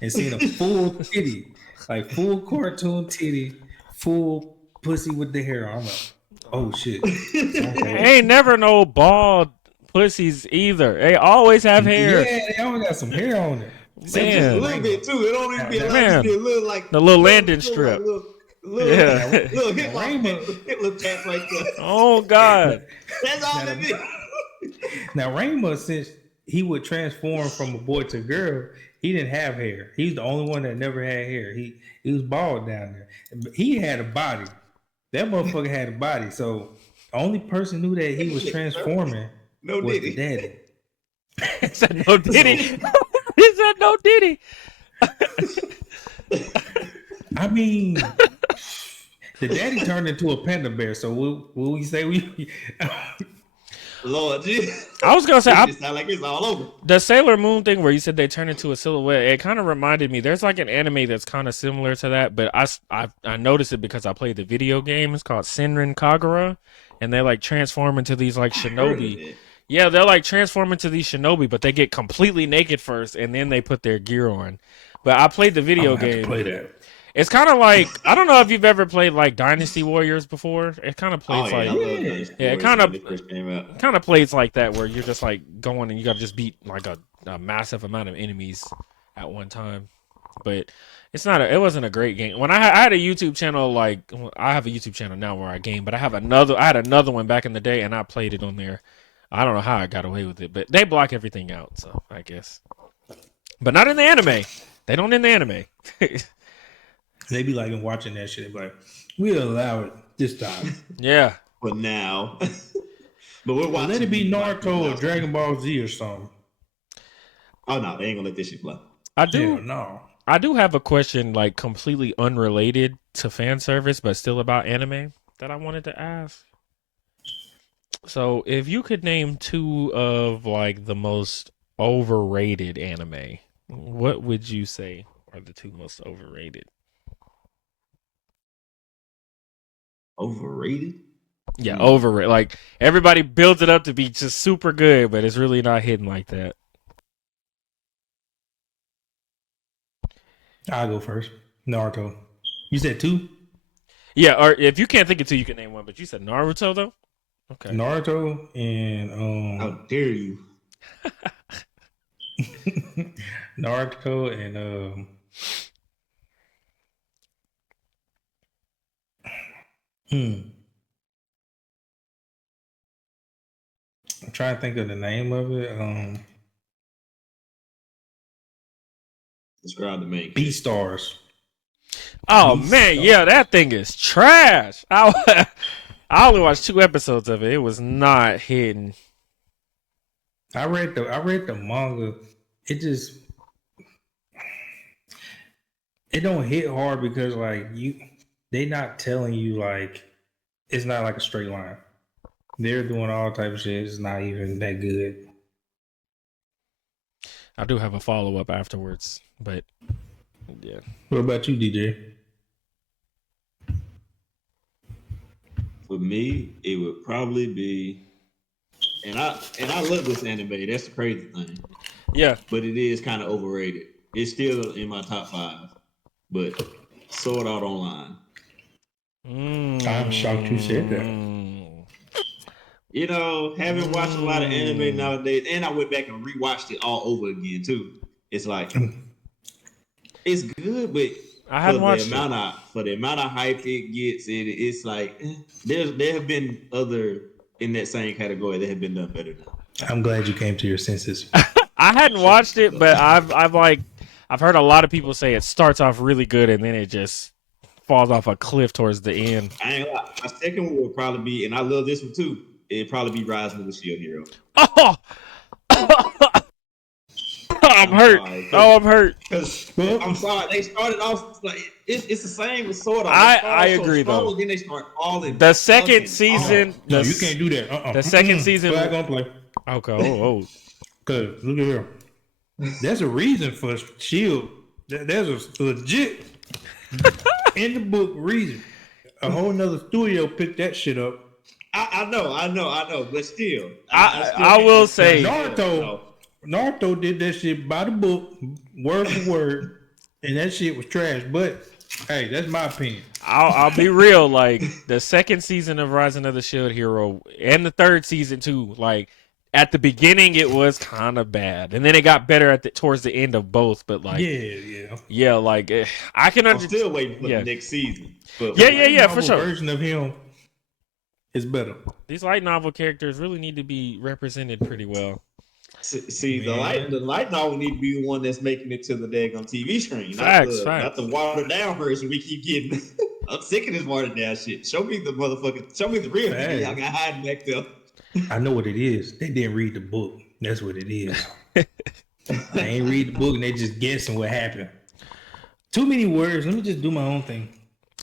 and seen a full titty. Like full cartoon titty, full pussy with the hair on. I'm like, oh shit. Okay. Ain't never no bald pussies either. They always have hair. Yeah, they always got some hair on it. Man. A little bit too. It don't even be a lot. It be a little like the little landing strip. Little Hitler tats right there. Oh God. That's all it is. Now Rainbow, since he would transform from a boy to a girl, he didn't have hair. He's the only one that never had hair. He was bald down there. He had a body. That motherfucker had a body. So the only person knew that he was transforming was the daddy. He said no Diddy. He said no Diddy. I mean, the daddy turned into a panda bear. So will we say we? Lord Jesus. I was gonna say, it sound like it's all over. The Sailor Moon thing where you said they turn into a silhouette. It kind of reminded me. There's like an anime that's kind of similar to that, but I noticed it because I played the video game. It's called Senran Kagura, and they like transform into these like shinobi. Yeah, they're like transform into these shinobi, but they get completely naked first, and then they put their gear on. But I played the video game. Play that. It's kind of like, I don't know if you've ever played like Dynasty Warriors before. It kind of plays it kind of plays like that, where you're just like going and you got to just beat like a massive amount of enemies at one time. But it wasn't a great game. When I had a YouTube channel, like I have a YouTube channel now where I game, but I had another one back in the day, and I played it on there. I don't know how I got away with it, but they block everything out, so I guess. But not in the anime. They don't in the anime. They be like watching that shit, like we'll allow it this time. Yeah, but now, but we're watching. Let it be Naruto or Dragon Ball Z or something. Oh no, they ain't gonna let this shit play. I do have a question, like completely unrelated to fan service, but still about anime that I wanted to ask. So, if you could name two of like the most overrated anime, what would you say are the two most overrated? Overrated? Yeah, overrated. Like everybody builds it up to be just super good, but it's really not hitting like that. I'll go first. Naruto. You said two? Yeah, or if you can't think of two, you can name one. But you said Naruto though. Okay. Naruto and how dare you? Naruto and I'm trying to think of the name of it. Describe the main. Beastars. Oh man, yeah, that thing is trash. I only watched 2 episodes of it. It was not hitting. I read the manga. It don't hit hard because like they not telling you like it's not like a straight line. They're doing all type of shit. It's not even that good. I do have a follow-up afterwards, but yeah. What about you, DJ? For me, it would probably be, and I love this anime. That's the crazy thing. Yeah, but it is kind of overrated. It's still in my top 5, but Sword Art Online. I'm shocked you said that. You know, having watched a lot of anime nowadays, and I went back and rewatched it all over again too. It's like it's good, but I hadn't watched for the amount of hype it gets, it's like there have been other in that same category that have been done better now. I'm glad you came to your senses. I hadn't watched it, but I've heard a lot of people say it starts off really good and then it just falls off a cliff towards the end. I ain't lie. My second one would probably be, and I love this one too. It'd probably be Rise of the Shield Hero. Oh, I'm hurt. I'm hurt. Because I'm sorry, they started off like it's the same with Sword Art. I agree though. Then they start falling. The second season, no, you can't do that. The second season, go back on play. Okay. Oh. Cause look at here. There's a reason for Shield. There's a legit in the book reason. A whole nother studio picked that shit up. I know, but still, I will say Naruto did that shit by the book, word for word, and that shit was trash. But hey, that's my opinion. I'll be real. Like the second season of Rising of the Shield Hero and the third season too. Like at the beginning it was kind of bad, and then it got better towards the end of both. But like, like I can. I'm still waiting for the next season. But yeah, for sure. Version of him is better. These light novel characters really need to be represented pretty well. See, the light novel need to be the one that's making it to the daggone TV screen, facts. Not the watered down version we keep getting. I'm sick of this watered down shit. Show me the real thing y'all got hiding back there. I know what it is. They didn't read the book. That's what it is. They ain't read the book and they just guessing what happened. Too many words. Let me just do my own thing.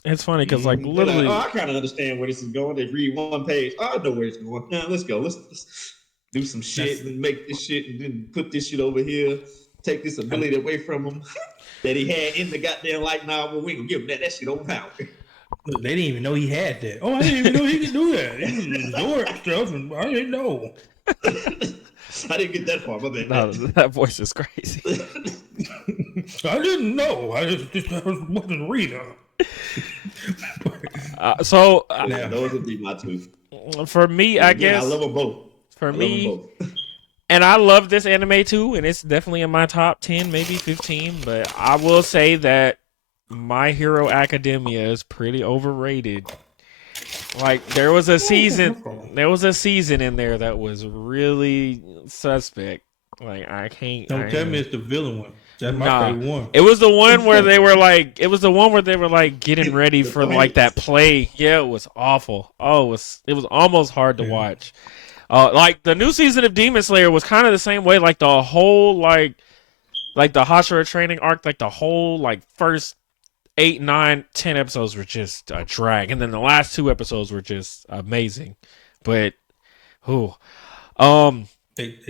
It's funny because like literally, I kind of understand where this is going. They read one page. I know where it's going. Now let's go. Let's do some shit and make this shit and then put this shit over here. Take this ability away from him that he had in the goddamn light novel. We ain't gonna give him that shit over power. Look, they didn't even know he had that. Oh, I didn't even know he could do that. He was absorb stuff, and I didn't know. I didn't get that far. My bad. No, that voice is crazy. I didn't know. I wasn't reading. Those would be my two. For me, I guess I love them both. For me, and I love this anime too, and it's definitely in my top 10, maybe 15. But I will say that My Hero Academia is pretty overrated. Like there was a season in there that was really suspect. Like I can't. Don't tell me it's the villain one. That's my favorite one. It was the one where they were like. It was the one where they were like getting ready for like that play. Yeah, it was awful. Oh, it was almost hard to watch. Like the new season of Demon Slayer was kind of the same way. Like the whole like the Hashira training arc. Like the whole like first 8, 9, 10 episodes were just a drag, and then the last 2 episodes were just amazing. But they're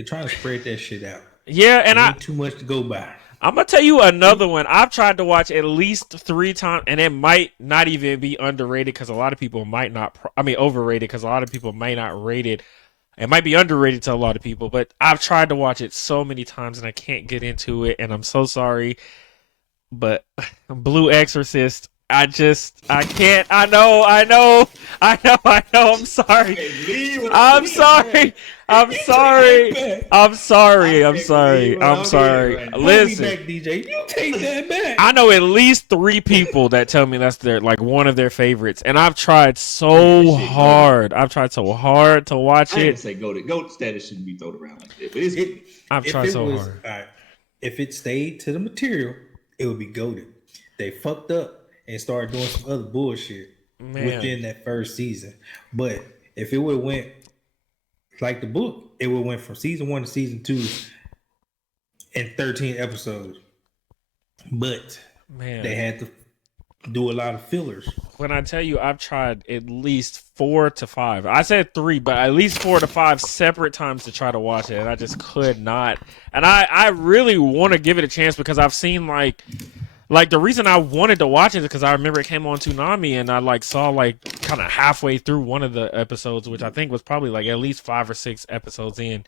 trying to spread that shit out. Yeah, and ain't too much to go by. I'm gonna tell you another one. I've tried to watch at least 3 times, and it might not even be underrated because a lot of people might not. Overrated because a lot of people may not rate it. It might be underrated to a lot of people, but I've tried to watch it so many times and I can't get into it, and I'm so sorry. But Blue Exorcist, I can't. I know. I'm sorry. I'm sorry. Listen, back, DJ. You take that back. I know at least 3 people that tell me that's their like one of their favorites, and I've tried so hard. I've tried so hard to watch it. I didn't say goat status shouldn't be thrown around like that. But I've tried so hard. If it stayed to the material, it would be goated. They fucked up and started doing some other bullshit within that first season. But if it would have went like the book, it would have went from season 1 to season 2 in 13 episodes. But they had to do a lot of fillers. When I tell you I've tried at least 4 to 5. I said 3, but at least 4 to 5 separate times to try to watch it, and I just could not. And I really want to give it a chance because I've seen like the reason I wanted to watch it is because I remember it came on Toonami, and I like saw like kind of halfway through one of the episodes, which I think was probably like at least 5 or 6 episodes in.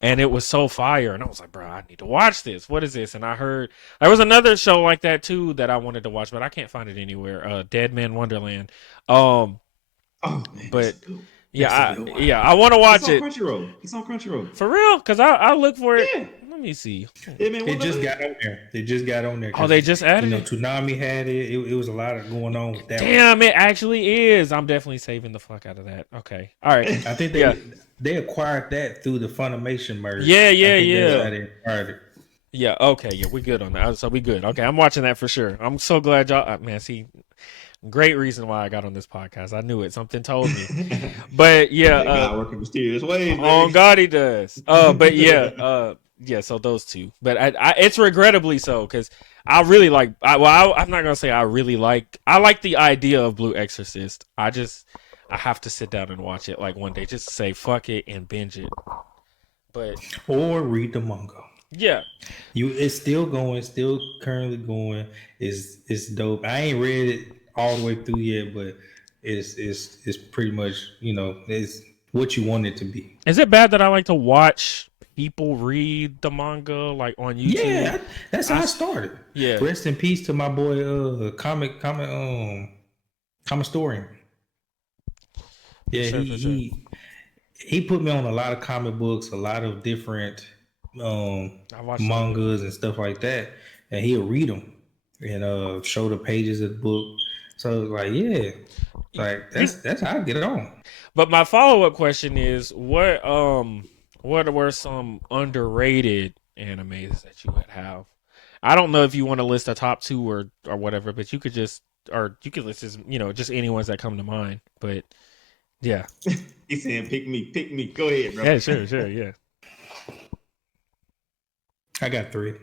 And it was so fire. And I was like, bro, I need to watch this. What is this? And I heard there was another show like that too that I wanted to watch, but I can't find it anywhere. Dead Man Wonderland. Man, but I want to watch it. It's on Crunchyroll. For real? Because I look for it. Yeah. Let me see. It just got on there. They just got on there. Oh, they just added it? Toonami had it. It was a lot of going on with that. Damn, it actually is. I'm definitely saving the fuck out of that. Okay. All right. I think they acquired that through the Funimation merge. Yeah. That's how they acquired it. Yeah, okay. Yeah, we good on that. So we good. Okay, I'm watching that for sure. I'm so glad y'all... man, see... Great reason why I got on this podcast. I knew it. Something told me. But yeah, God working mysterious ways. Oh God, he does. But yeah, so those 2. But I it's regrettably so because I really like. I'm not gonna say I really like. I like the idea of Blue Exorcist. I have to sit down and watch it like one day. Just say fuck it and binge it. Or read the manga. Yeah, it's still going. Still currently going. It's dope. I ain't read it all the way through yet, but it's pretty much, it's what you want it to be. Is it bad that I like to watch people read the manga like on YouTube? Yeah, that's how I started. Yeah. Rest in peace to my boy comic historian. Yeah, he put me on a lot of comic books, a lot of different mangas and stuff like that, and he'll read them and show the pages of the book. So like, yeah, like that's how I get it on. But my follow-up question is, what were some underrated animes that you would have? I don't know if you want to list a top 2 or whatever, but you could list just just any ones that come to mind. But yeah, He's saying, pick me. Go ahead, bro. Yeah, sure, yeah. I got 3.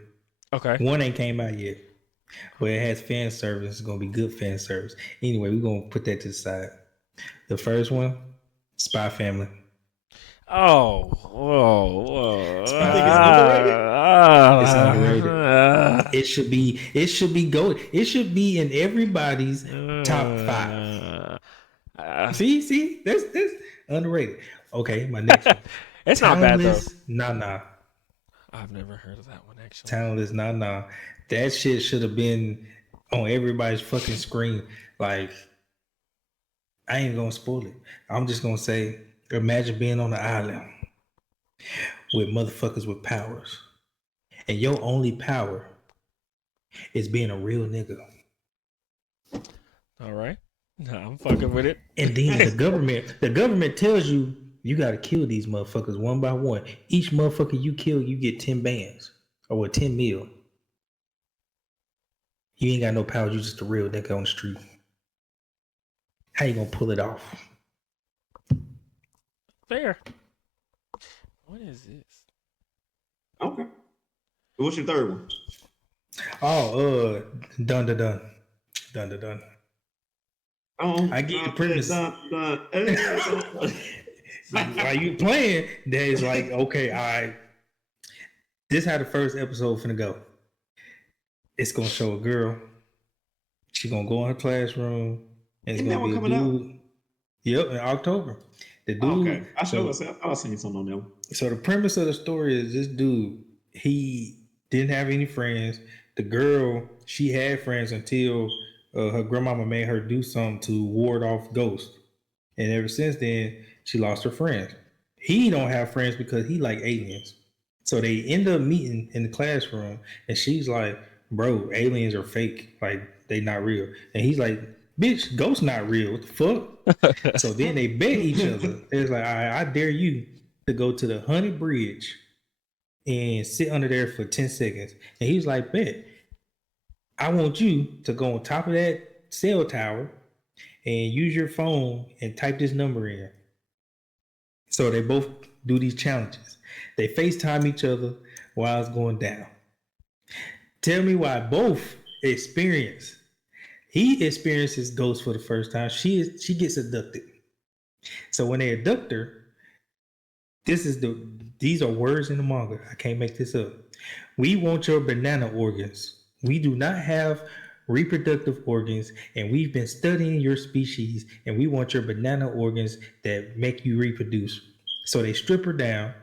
Okay. One ain't came out yet, but it has fan service. It's gonna be good fan service. Anyway, we're gonna put that to the side. The first one, Spy Family. Whoa. You think it's underrated? It's underrated. It should be gold. It should be in everybody's top 5. See, that's underrated. Okay, my next one. It's not bad though. Nah. I've never heard of that one actually. Talentless, nah. That shit should have been on everybody's fucking screen. Like, I ain't gonna spoil it. I'm just gonna say, imagine being on an island with motherfuckers with powers, and your only power is being a real nigga. All right, I'm fucking with it. And then the government tells you got to kill these motherfuckers one by one. Each motherfucker you kill, you get 10 bands or 10 mil. You ain't got no power. You just a real nigga on the street. How you gonna pull it off? Fair. What is this? Okay. What's your third one? Oh, dun. Oh, I get the premise. While you playing, there's like, okay, all right. This how the first episode finna go. It's gonna show a girl. She gonna go in her classroom, and it's gonna be a dude. Yep, in October. The dude. Okay, I was seeing something on them. So the premise of the story is this dude. He didn't have any friends. The girl, she had friends until her grandmama made her do something to ward off ghosts, and ever since then, she lost her friends. He don't have friends because he like aliens. So they end up meeting in the classroom, and she's like, "Bro, aliens are fake. Like they not real." And he's like, "Bitch, ghosts not real. What the fuck?" So then they bet each other. It's like, "All right, I dare you to go to the Honey Bridge and sit under there for 10 seconds." And he's like, "Bet. I want you to go on top of that cell tower and use your phone and type this number in." So they both do these challenges. They FaceTime each other while it's going down. Tell me why both experience. He experiences ghosts for the first time. She gets abducted. So when they abduct her, these are words in the manga. I can't make this up. "We want your banana organs. We do not have reproductive organs, and we've been studying your species, and we want your banana organs that make you reproduce." So they strip her down.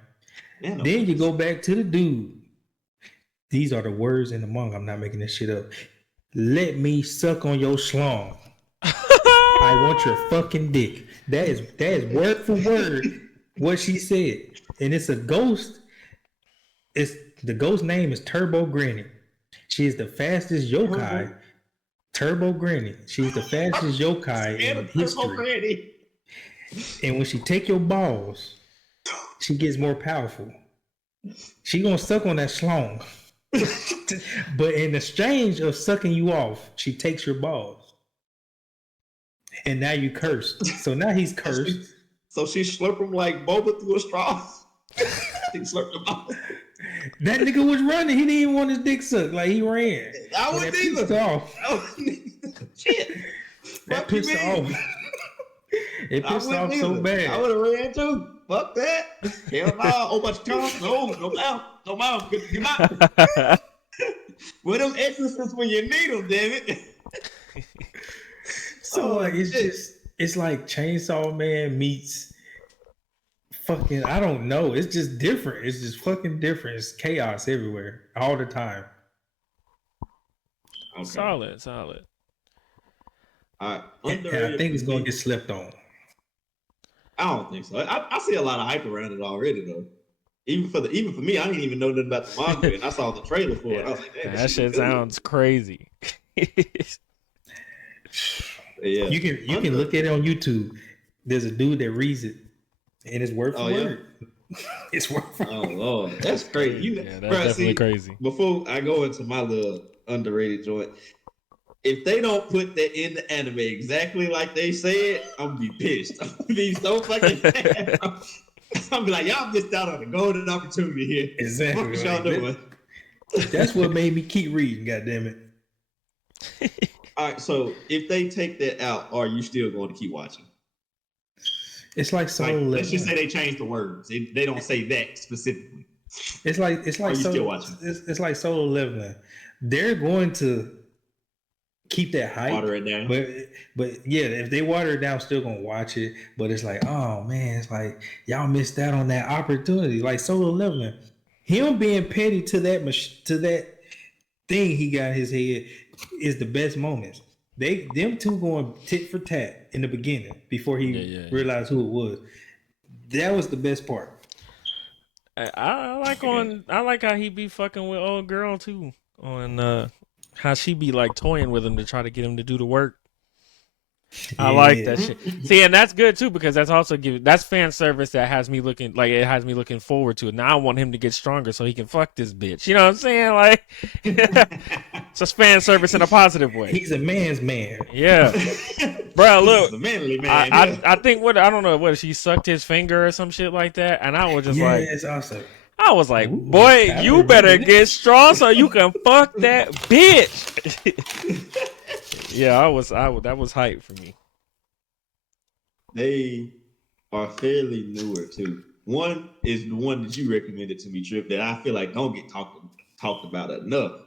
Then you go back to the dude. These are the words in the manga. I'm not making this shit up. "Let me suck on your schlong. I want your fucking dick." That is word for word what she said. And it's a ghost. The ghost name is Turbo Granny. She is the fastest yokai. Turbo Granny. She's the fastest yokai in history. And when she take your balls, she gets more powerful. She gonna suck on that schlong. But in exchange of sucking you off, she takes your balls. And now you cursed. So now he's cursed. So she slurped him like boba through a straw. He slurped him off. That nigga was running. He didn't even want his dick sucked. Like he ran. I wouldn't either. Shit. That pissed her off. It pissed off so bad. I would have ran too. Fuck that. Hell no. Oh, much tongue. No mouth. Get out. Where them exorcists when you need them, damn it. So like it's like Chainsaw Man meets fucking, I don't know. It's just different. It's just fucking different. It's chaos everywhere all the time. Okay. Solid. And I think it's gonna get slept on. I don't think so. I see a lot of hype around it already though. Even for me, I didn't even know nothing about the manga, and I saw the trailer for it. I was like, "Damn, that shit sounds crazy." Yeah, you can look at it on YouTube. There's a dude that reads it, and it's word for word. It's word for word. Oh Lord, that's crazy. That's definitely crazy. Before I go into my little underrated joint, if they don't put that in the anime exactly like they said, I'm gonna be pissed. I'm gonna be so fucking mad. I'm gonna be like, y'all missed out on a golden opportunity here. Exactly. What y'all doing? That's what made me keep reading. Goddamn it. All right, so if they take that out, are you still going to keep watching? It's like let's just say they change the words. They don't say that specifically. It's like still watching? It's like Solo Leveling. They're going to keep that hype, water it down. But yeah, if they water it down, I'm still gonna watch it. But it's like, oh man, it's like y'all missed out on that opportunity. Like Solo Leveling, him being petty to that thing he got in his head is the best moments. Them two going tit for tat in the beginning before he realized who it was. That was the best part. I like how he be fucking with old girl too. On how she be like toying with him to try to get him to do the work. I like that shit. See, and that's good too because that's fan service that has me looking forward to it. Now I want him to get stronger so he can fuck this bitch. You know what I'm saying? Like, it's just fan service in a positive way. He's a man's man. Yeah, bro. Look, a manly man. I think I don't know she sucked his finger or some shit like that, and I was just like, it's awesome. I was like, boy, you better get strong so you can fuck that bitch. Yeah, that was hype for me. They are fairly newer too. One is the one that you recommended to me, Trip, that I feel like don't get talked about enough.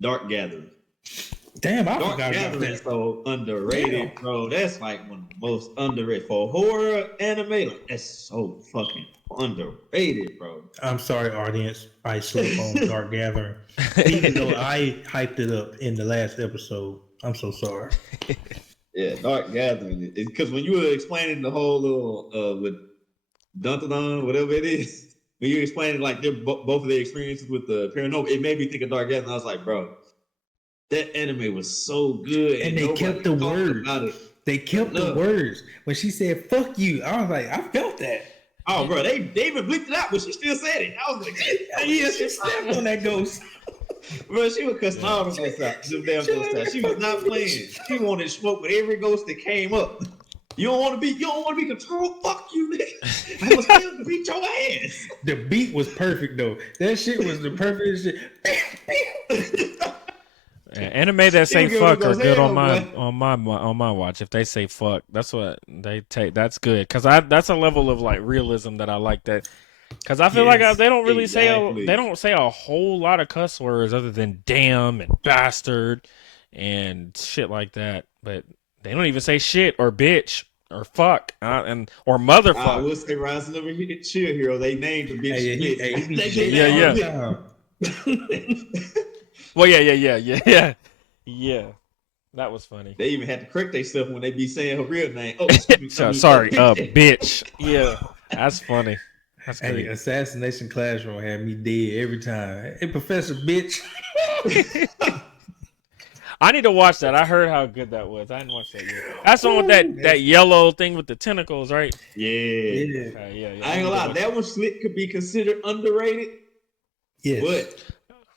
Dark Gathering. Damn, I Dark forgot Gathering about that. is so underrated, bro. That's like one of the most underrated for horror anime. Like, that's so fucking underrated, bro. I'm sorry, audience. I slept on Dark Gathering, even though I hyped it up in the last episode. I'm so sorry. Yeah, Dark Gathering. Because when you were explaining the whole little with Dun-dun-dun, whatever it is, when you were explaining like both of their experiences with the paranormal, it made me think of Dark Gathering. I was like, bro, that anime was so good, and they kept the words. They kept the words. When she said "fuck you," I was like, I felt that. Oh, bro, they even bleeped it out, but she still said it. I was like, yeah, she snapped on that ghost. Bro, she was cussing all the ghosts out. She was not playing. She wanted to smoke with every ghost that came up. You don't want to be controlled. Fuck you, nigga. I was still to beat your ass. The beat was perfect though. That shit was the perfect shit. Anime that say fuck are good on my watch. If they say fuck, that's what they take. That's good because that's a level of like realism that I like. That because I feel like they don't really say a whole lot of cuss words other than damn and bastard and shit like that. But they don't even say shit or bitch or fuck or motherfucker. I will say Rising of a Chill Hero. They named the bitch. Yeah. Well, yeah. That was funny. They even had to correct themselves when they be saying her real name. Oh, sorry, bitch. Yeah, that's funny. That's great. Hey, Assassination Classroom had me dead every time. Hey, Professor Bitch. I need to watch that. I heard how good that was. I didn't watch that yet. That's the one with that yellow thing with the tentacles, right? Yeah. Yeah. I ain't gonna lie. That one Slick could be considered underrated. Yes. But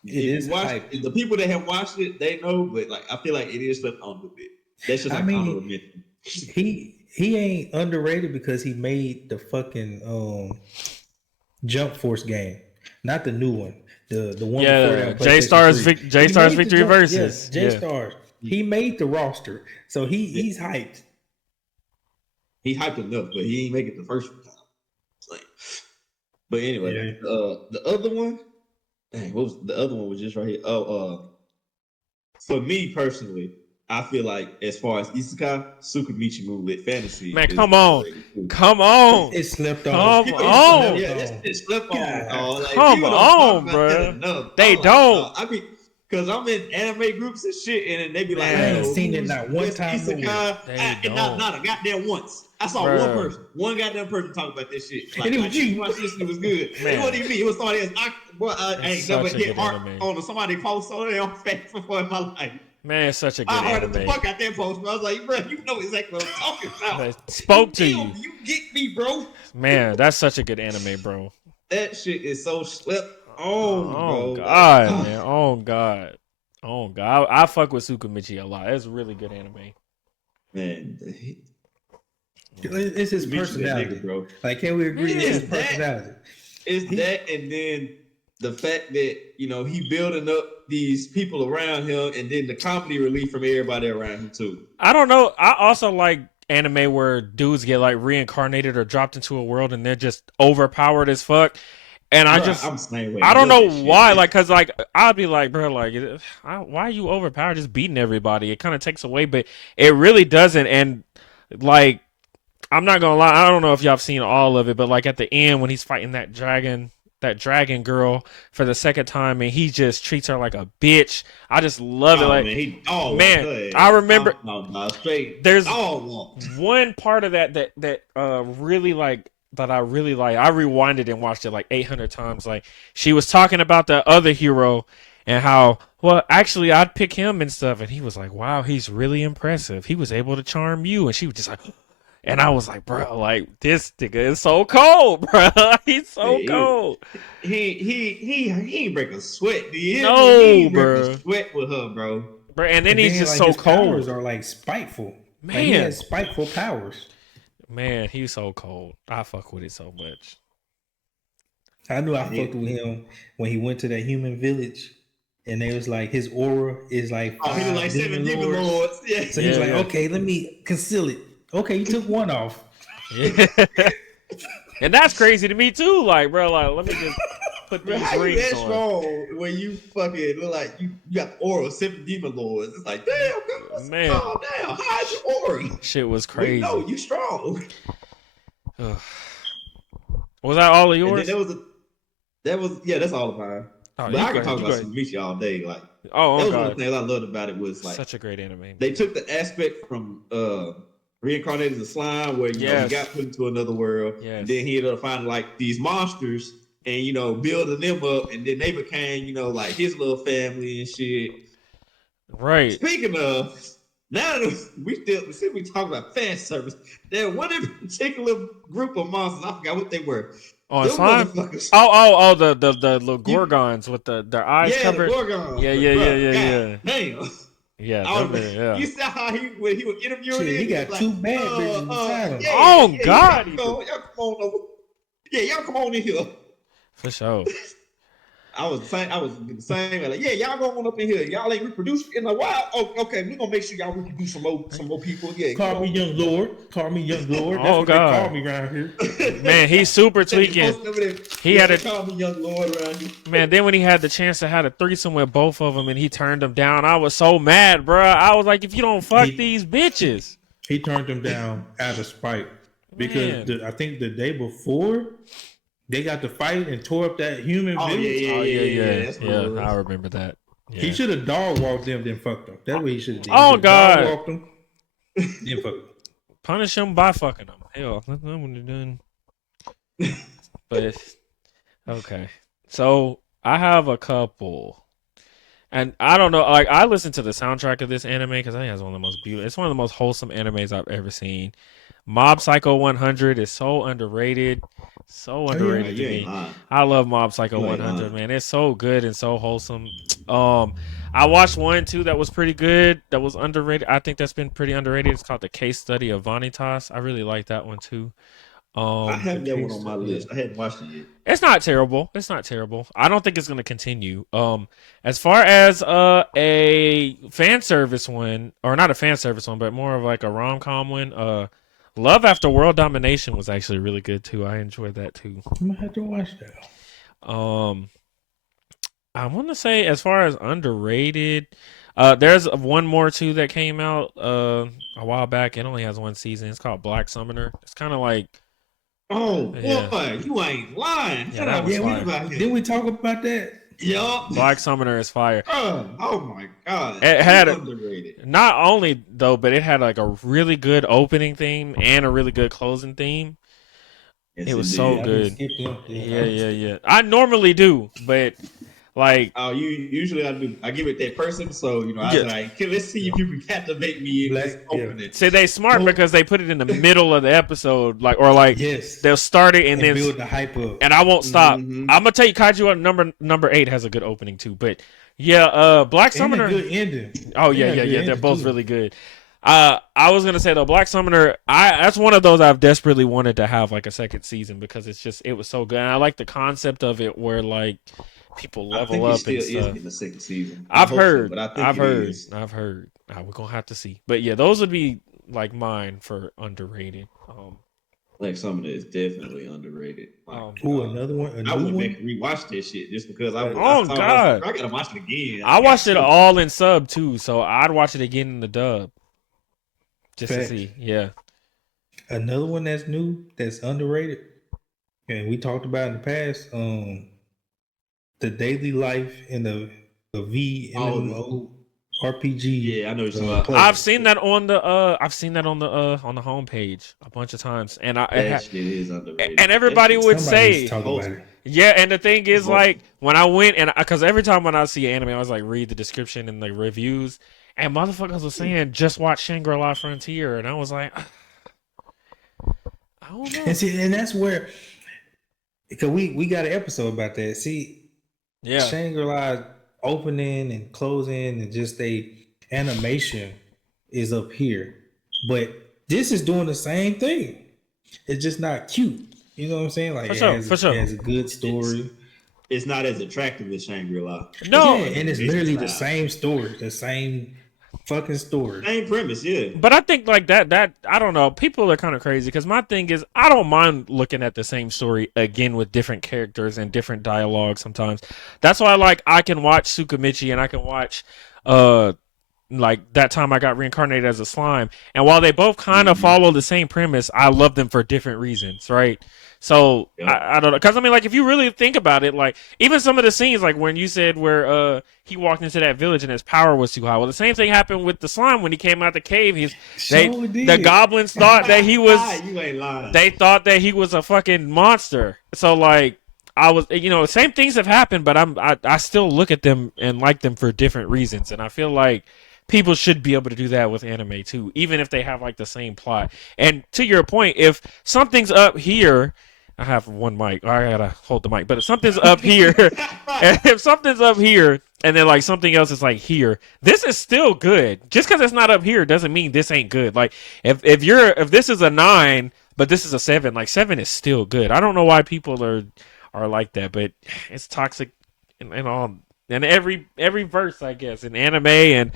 the people that have watched it, they know, but like I feel like it is slept on a bit. That's just honorable mention. He ain't underrated because he made the fucking Jump Force game, not the new one. The one before that. J-Stars Victory Versus. J-Stars. He made the roster, so he's hyped. He hyped enough, but he ain't make it the first time. But anyway, the other one. Dang, what was the other one? Was just right here. For me personally, I feel like as far as Isekai, Tsukimichi Moonlit Fantasy. Man, come on! It slipped on. Come on! Yeah, it slipped on. Come on, bro. They don't. I mean, Cause I'm in anime groups and shit, and then they be like, I ain't "Yo, seen it not one time. and not a goddamn once. I saw one goddamn person talk about this shit. Like, and it was you. Watch this, it was good. It wasn't even me. It was somebody else. I ain't never hit heart on somebody post on their Facebook before in my life. Man, it's such a good anime. I heard the fuck out that post, bro. I was like, bro, you know exactly what I'm talking about. That spoke to you. You get me, bro. Man, that's such a good anime, bro. That shit is so slept on, bro. Oh God, man. Oh God. Oh God. I fuck with Tsukimichi a lot. It's a really good anime. Man, it's his personality, bro. Like, can we agree? It's his personality. It's that, and then the fact that he building up these people around him, and then the comedy relief from everybody around him too. I don't know. I also like anime where dudes get like reincarnated or dropped into a world and they're just overpowered as fuck. And I don't know why. Like, cause like I'd be like, bro, like, why are you overpowered? Just beating everybody. It kind of takes away, but it really doesn't. And like, I'm not gonna lie. I don't know if y'all have seen all of it, but like at the end when he's fighting that dragon girl for the second time, and he just treats her like a bitch. I just love it. Like, man, I remember there's one part of that really like. That I really like. I rewinded and watched it like 800 times. Like, she was talking about the other hero and how, well, actually I'd pick him and stuff. And he was like, wow, he's really impressive. He was able to charm you. And she was just like, and I was like, bro, like, this nigga is so cold, bro. He's so cold. He ain't break a sweat, dude. No, he bro. Break a sweat with her, bro. Bro, and then he's just like, so cold. Powers are like spiteful. Man, like, he has spiteful powers. Man, he's so cold. I fuck with it so much. I knew I fucked with him when he went to that human village, and they was like, his aura is like he was like 7 demon lords. Yeah. So he's like, okay, let me conceal it. Okay, you took one off. Yeah. And that's crazy to me too. Like, bro, like, let me just put these rings on. Strong when you fucking look like you got the aura of 7 demon lords. It's like, damn, man, calm down. Hide your aura. Shit was crazy. No, you strong. Was that all of yours? That's all of mine. Oh, but I can talk about Tsukimichi all day. Like, that was one of the things I loved about it was like such a great anime. They took the aspect from reincarnated as slime, where he got put into another world, and then he ended up finding like these monsters and building them up, and then they became like his little family and shit. Right. Speaking of, now that we talk about fan service, there was one particular group of monsters. I forgot what they were. Oh, slime? The little Gorgons with their eyes covered. The Gorgons. Yeah. Damn. Yeah, You saw how when he was interviewing he got two bad bitches inside him. God! Y'all come on over. Yeah, y'all come on in here. For sure. I was the same. Like, y'all go on up in here. Y'all ain't reproduced in a while. Oh, okay, we gonna make sure y'all reproduce some more people. Yeah, call me young lord. That's what they call me around here. Man, he's super tweaking. He had call me young lord around here. Man, then when he had the chance to have a threesome with both of them and he turned them down, I was so mad, bro. I was like, if you don't fuck these bitches. He turned them down out of spite because I think the day before. They got to fight and tore up that human village. Yeah, I remember that. Yeah. He should have dog walked them, then fucked them. That's what he should have did. Oh, God. Dog walked them, then fucked them. Punish him by fucking them. Hell, that's not what they're doing. But, okay. So, I have a couple. And I don't know, like, I listened to the soundtrack of this anime because I think it's one of the most beautiful. It's one of the most wholesome animes I've ever seen. Mob Psycho 100 is so underrated. So underrated to me. I love Mob Psycho 100, man. It's so good and so wholesome. I watched 1 and 2 that was pretty good. That was underrated. I think that's been pretty underrated. It's called The Case Study of Vanitas. I really like that one too. I have that one on my list. I hadn't watched it yet. It's not terrible. I don't think it's going to continue. As far as a fan service one, or not a fan service one, but more of like a rom-com one, Love After World Domination was actually really good too. I enjoyed that too. I'm gonna have to watch that. I want to say as far as underrated, there's one more too that came out a while back. It only has 1 season. It's called Black Summoner. It's kind of like, boy, you ain't lying. Yeah, didn't we talk about that? Yup. Black Summoner is fire. Oh my god. It had underrated. Not only though, but it had like a really good opening theme and a really good closing theme. Yes, it was so I good. skip them. Yeah. I normally do, but like, usually I give it that person, so I was like, let's see if you can captivate me in this opening. See, they smart because they put it in the middle of the episode, like yes, they'll start it and then build the hype up. And I won't stop. I'm gonna tell you, Kaiju number 8 has a good opening too. But yeah, Black Summoner. And a good ending. Oh yeah. They're both really good. I was gonna say though, Black Summoner. That's one of those I've desperately wanted to have like a second season because it was so good. And I like the concept of it where like people level up and stuff. In the second season. I've heard. I've heard. We're gonna have to see. But yeah, those would be like mine for underrated. Black Summoner is definitely underrated. Another one. I went back and rewatched that shit just because I gotta watch it again. I watched it all in sub too, so I'd watch it again in the dub just to see. Yeah. Another one that's new, that's underrated, and we talked about in the past. The daily life in the MMO RPG. Yeah, I know what you're talking about. I've seen that on the on the homepage a bunch of times, and that shit is underrated. And everybody would say, yeah. And the thing is, like when I went and because every time when I see anime, I was like read the description and the reviews, and motherfuckers were saying just watch Shangri-La Frontier, and I was like, I don't know. And that's where because we got an episode about that. See. Yeah, Shangri-La opening and closing and just animation is up here, but this is doing the same thing. It's just not cute. You know what I'm saying? Like it has a good story. It's not as attractive as Shangri-La. No, and it's literally the same story, the same fucking story, same premise. Yeah, but I think like that I don't know. People are kind of crazy because my thing is I don't mind looking at the same story again with different characters and different dialogue. Sometimes that's why I can watch Tsukamichi and I can watch like that time I got reincarnated as a slime, and while they both kind of follow the same premise, I love them for different reasons, right? So I don't know, because I mean, like if you really think about it, like even some of the scenes, like when you said where he walked into that village and his power was too high. Well, the same thing happened with the slime when he came out the cave. The goblins thought that he was. You ain't lying. They thought that he was a fucking monster. So like I was, same things have happened, but I still look at them and like them for different reasons, and I feel like people should be able to do that with anime too, even if they have like the same plot. And to your point, if something's up here. I have one mic. I gotta hold the mic. But if something's up here, and then like something else is like here, this is still good. Just because it's not up here doesn't mean this ain't good. Like if this is a 9, but this is a 7, like 7 is still good. I don't know why people are like that, but it's toxic and all. And every verse, I guess, in anime and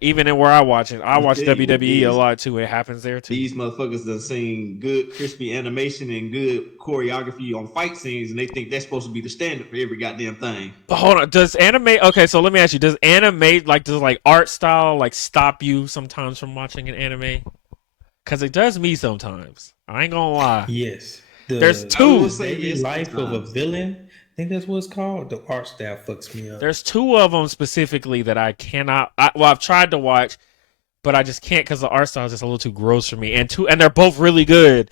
even in where I watch it, I watch WWE a lot too. It happens there too. These motherfuckers done seen good, crispy animation and good choreography on fight scenes, and they think that's supposed to be the standard for every goddamn thing. But hold on, does anime? Okay, so let me ask you: does art style like stop you sometimes from watching an anime? Because it does me sometimes. I ain't gonna lie. Yes, there's two. Life of a villain. I think that's what it's called. The art style fucks me up. There's 2 of them specifically that I cannot. I've tried to watch, but I just can't because the art style is just a little too gross for me. And they're both really good.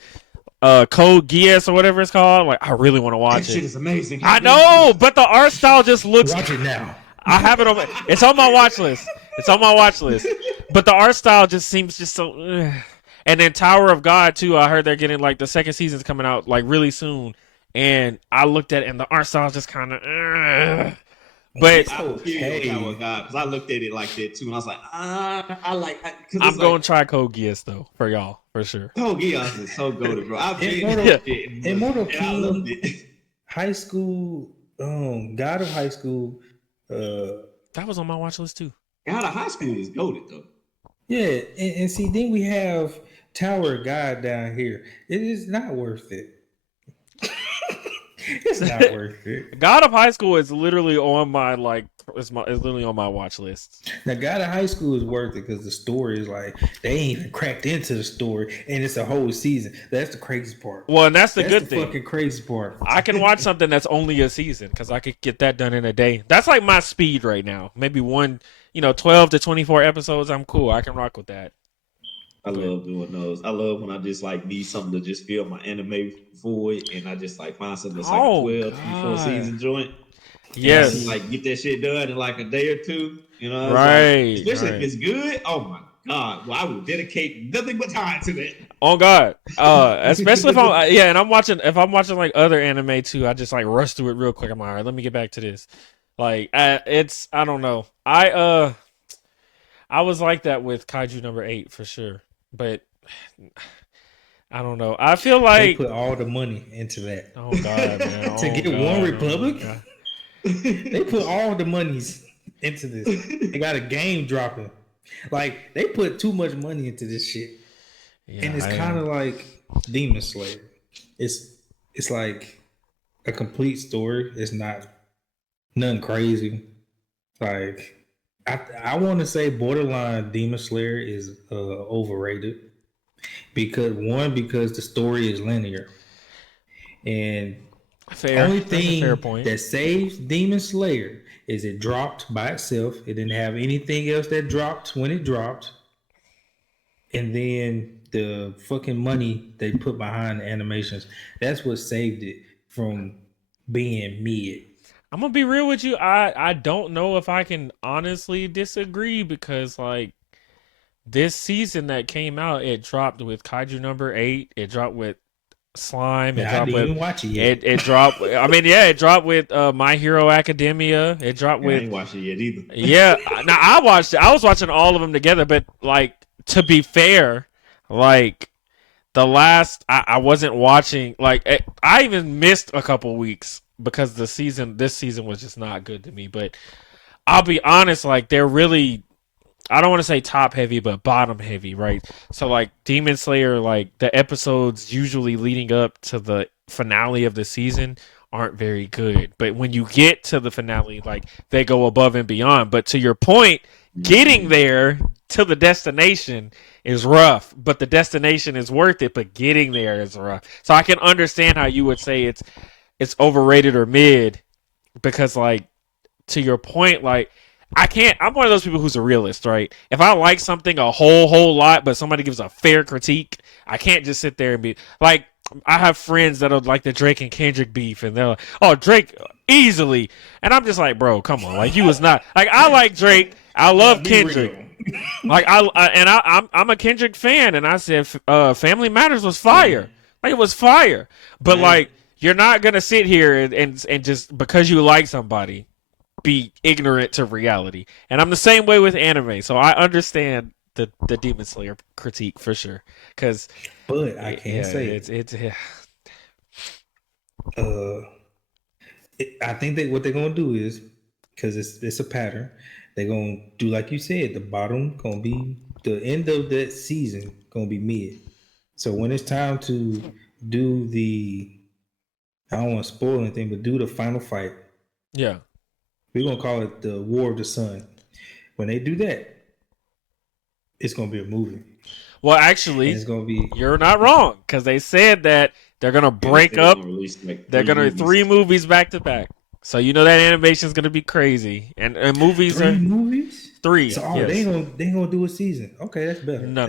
Code Geass or whatever it's called. Like I really want to watch it. Shit is amazing. I know, but the art style just looks. Watch it now. I have it on. It's on my watch list. But the art style just seems just so. And then Tower of God too. I heard they're getting like the second season's coming out like really soon. And I looked at it, and the art style just kind of. But because I looked at it like that too, and I was like, I like. I'm going to try Code Geass though for y'all for sure. Code Geass is so goated, bro. Immortal King, High School, God of High School. That was on my watch list too. God of High School is goated though. Yeah, and see, then we have Tower of God down here. It is not worth it. It's not worth it. God of High School is literally on my like It's literally on my watch list. Now, God of High School is worth it because the story is like they ain't even cracked into the story, and it's a whole season. That's the crazy part. Well, and that's the good thing. Fucking crazy part. I can watch something that's only a season because I could get that done in a day. That's like my speed right now. Maybe 12 to 24 episodes. I'm cool. I can rock with that. I love doing those. I love when I just like need something to just fill my anime void, and I just like find something that's like a 12, 24 season joint. Yes, and like get that shit done in like a day or two. You know, right? Like, especially if it's good. Oh my god! Well, I will dedicate nothing but time to that. Oh god! Especially if I'm watching. If I'm watching like other anime too, I just like rush through it real quick. I'm like, all right, let me get back to this. Like, it's I don't know. I was like that with Kaiju number 8 for sure, but I don't know. I feel like they put all the money into that. Oh god, man! To get One Republic. They put all the monies into this. They got a game dropping. Like, they put too much money into this shit. Yeah, and it's kind of like Demon Slayer. It's like a complete story. It's not nothing crazy. Like, I want to say borderline Demon Slayer is overrated. Because the story is linear. And fair. Only thing fair point. that saves Demon Slayer is it dropped by itself. It didn't have anything else that dropped when it dropped. And then the fucking money they put behind the animations, that's what saved it from being mid. I'm gonna be real with you. I don't know if I can honestly disagree because like this season that came out, it dropped with Kaiju number 8. It dropped with Slime. It dropped I didn't even watch it yet. It dropped. I mean, yeah, it dropped with My Hero Academia. It dropped with. I ain't watched it yet either. Yeah, now I watched it. I was watching all of them together, but like to be fair, like the last I wasn't watching. Like I even missed a couple weeks because this season was just not good to me. But I'll be honest, like they're really. I don't want to say top heavy, but bottom heavy, right? So like Demon Slayer, like the episodes usually leading up to the finale of the season aren't very good. But when you get to the finale, like they go above and beyond. But to your point, getting there to the destination is rough, but the destination is worth it, but getting there is rough. So I can understand how you would say it's overrated or mid because like to your point, like I'm one of those people who's a realist, right? If I like something a whole lot, but somebody gives a fair critique, I can't just sit there and be like, I have friends that are like the Drake and Kendrick beef, and they're like, oh, Drake easily. And I'm just like, bro, come on. Like, you was not. Like, I like Drake. I love Kendrick. Like, I'm a Kendrick fan, and I said Family Matters was fire. Like, it was fire. But, like, you're not going to sit here and just because you like somebody be ignorant to reality. And I'm the same way with anime, so I understand the Demon Slayer critique for sure. But I can't say it's I think that what they're gonna do is because it's a pattern. They're gonna do like you said. The bottom gonna be the end of that season gonna be mid. So when it's time to do I don't want to spoil anything, but do the final fight. Yeah. We're going to call it the War of the Sun. When they do that, it's going to be a movie. Well, actually, it's going to be. You're not wrong because they said that they're going to break up. They're going to 3 movies back to back. So you know that animation is going to be crazy. And movies 3 movies? 3. So they ain't going to do a season. Okay, that's better. No.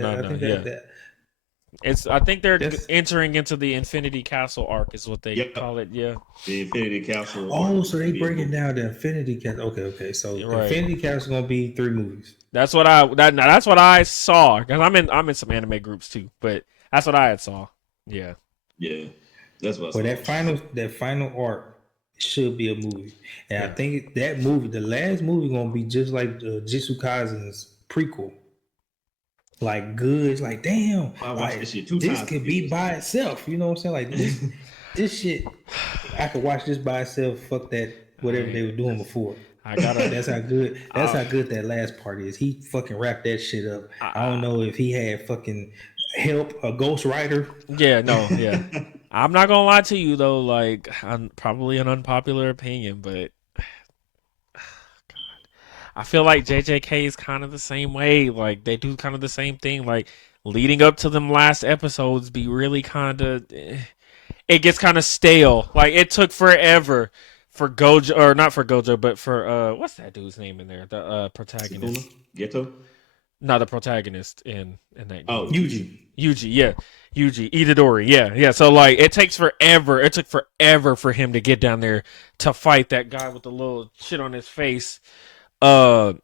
I think they're entering into the Infinity Castle arc is what they call it. Yeah. The Infinity Castle. Oh, so they breaking down the Infinity Castle. Okay. So the Infinity Castle is gonna be 3 movies. That's what I saw. Because I'm in some anime groups too, but that's what I had saw. Yeah. Yeah. That's what. Well, that final arc should be a movie, and I think that movie, the last movie, gonna be just like Jujutsu Kaisen's prequel. Like good, it's like damn. I watched this shit 2 this times. Could be by itself. You know what I'm saying? Like this shit, I could watch this by itself. Fuck that, whatever they were doing before. That's how good. That's how good that last part is. He fucking wrapped that shit up. I don't know if he had fucking help, a ghostwriter. Yeah, no, yeah. I'm not gonna lie to you though. Like, probably an unpopular opinion, but I feel like JJK is kind of the same way. Like they do kind of the same thing. Like leading up to them last episodes be really kind of. It gets kind of stale. Like it took forever for Gojo, or not for Gojo, but for what's that dude's name in there? The protagonist. Ghetto. Not the protagonist in that game. Oh, Yuji, yeah. Yuji, Itadori, yeah. So like it takes forever. It took forever for him to get down there to fight that guy with the little shit on his face. And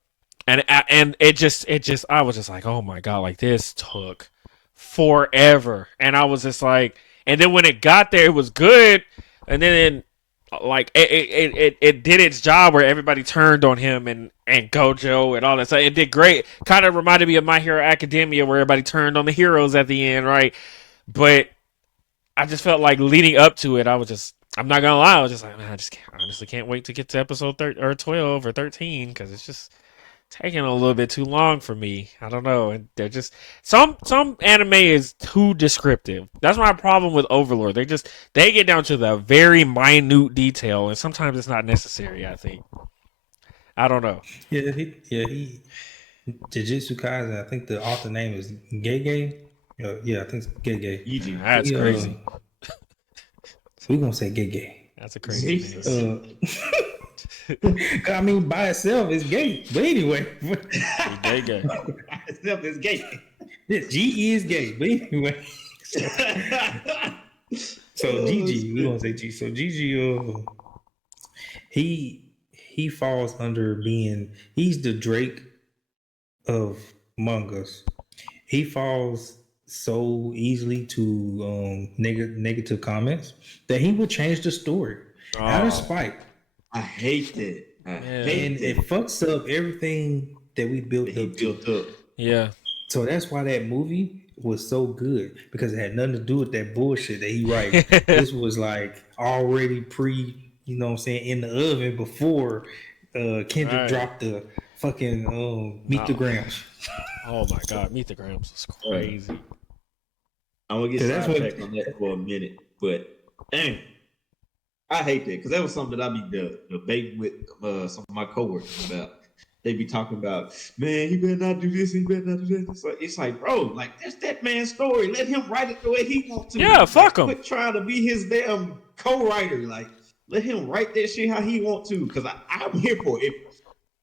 it just I was just like, oh my god, like this took forever. And I was just like, and then when it got there, it was good. And then like it did its job where everybody turned on him and Gojo and all that. So it did great. Kind of reminded me of My Hero Academia where everybody turned on the heroes at the end, right? But I just felt like leading up to it, I'm not gonna lie, I was just like, man, honestly can't wait to get to episode 12 or 13 because it's just taking a little bit too long for me. I don't know. And they're just some anime is too descriptive. That's my problem with Overlord. They get down to the very minute detail, and sometimes it's not necessary. I think. I don't know. Yeah, he Jujutsu Kaisen. I think the author name is Gege. Yeah, I think it's Gege. That's crazy. We're gonna say Gege. That's a crazy name. I mean, by itself, it's gay. But anyway, gay. By itself, it's gay. G is gay. But anyway, so Gigi, we gonna say G. So Gigi, he falls under being. He's the Drake of mangas. He falls so easily to negative comments that he would change the story out of spite. I hate that. And it fucks up everything that we built up. Yeah. So that's why that movie was so good, because it had nothing to do with that bullshit that he writes. This was like already you know what I'm saying, in the oven before Kendrick dropped the fucking Meet the Grams. Oh my god, Meet the Grams was crazy. I'm gonna get sidetracked on that for a minute, but dang. I hate that because that was something that I be debating with some of my coworkers about. They be talking about, man, he better not do this, he better not do that. It's like, bro, like that's that man's story. Let him write it the way he wants to. Yeah, fuck him. Quit trying to be his damn co-writer. Like, let him write that shit how he wants to. Because I'm here for it.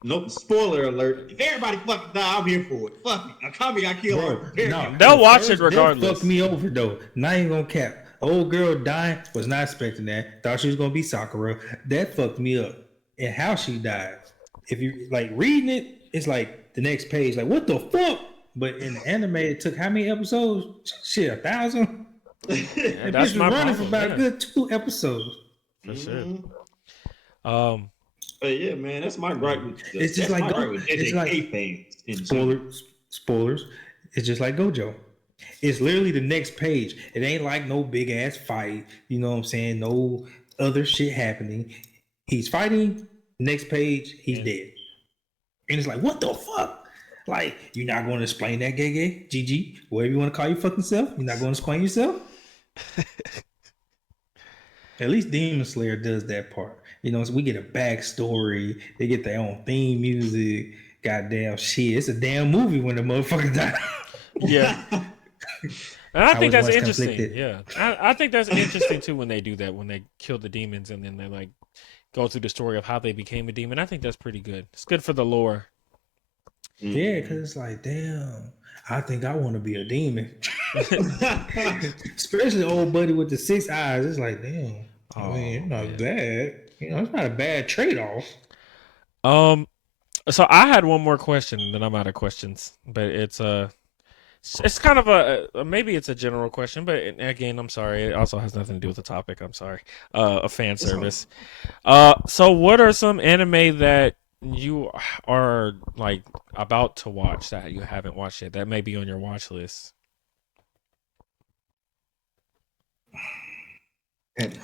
No spoiler alert. If everybody fucking die, I'm here for it. Fuck it. Akami got killed. No, they'll watch it regardless. Fuck me over though. Not even gonna cap. Old girl dying, was not expecting that. Thought she was gonna be Sakura. That fucked me up. And how she died. If you like reading it, it's like the next page, like what the fuck? But in the anime, it took how many episodes? Shit, 1,000. Yeah, that's my running problem, for about a good 2 episodes. For sure. But yeah, man, that's my gripe with it's just like spoilers. It's just like Gojo. It's literally the next page. It ain't like no big ass fight. You know what I'm saying? No other shit happening. He's fighting. Next page, he's dead. And it's like, what the fuck? Like, you're not going to explain that, Gege, GG, whatever you want to call your fucking self. You're not going to explain yourself. At least Demon Slayer does that part. You know, so we get a backstory. They get their own theme music. Goddamn shit. It's a damn movie when the motherfucker die. Yeah. And I think that's interesting. Conflicted. Yeah. I think that's interesting too when they do that, when they kill the demons and then they like go through the story of how they became a demon. I think that's pretty good. It's good for the lore. Yeah, because it's like, damn, I think I want to be a demon. Especially old buddy with the 6 eyes. It's like, damn, I mean, it's not bad. You know, it's not a bad trade-off. So I had one more question, and then I'm out of questions. But it's kind of maybe it's a general question, but again, I'm sorry. It also has nothing to do with the topic. I'm sorry. A fan service. So what are some anime that you are like about to watch that you haven't watched yet that may be on your watch list?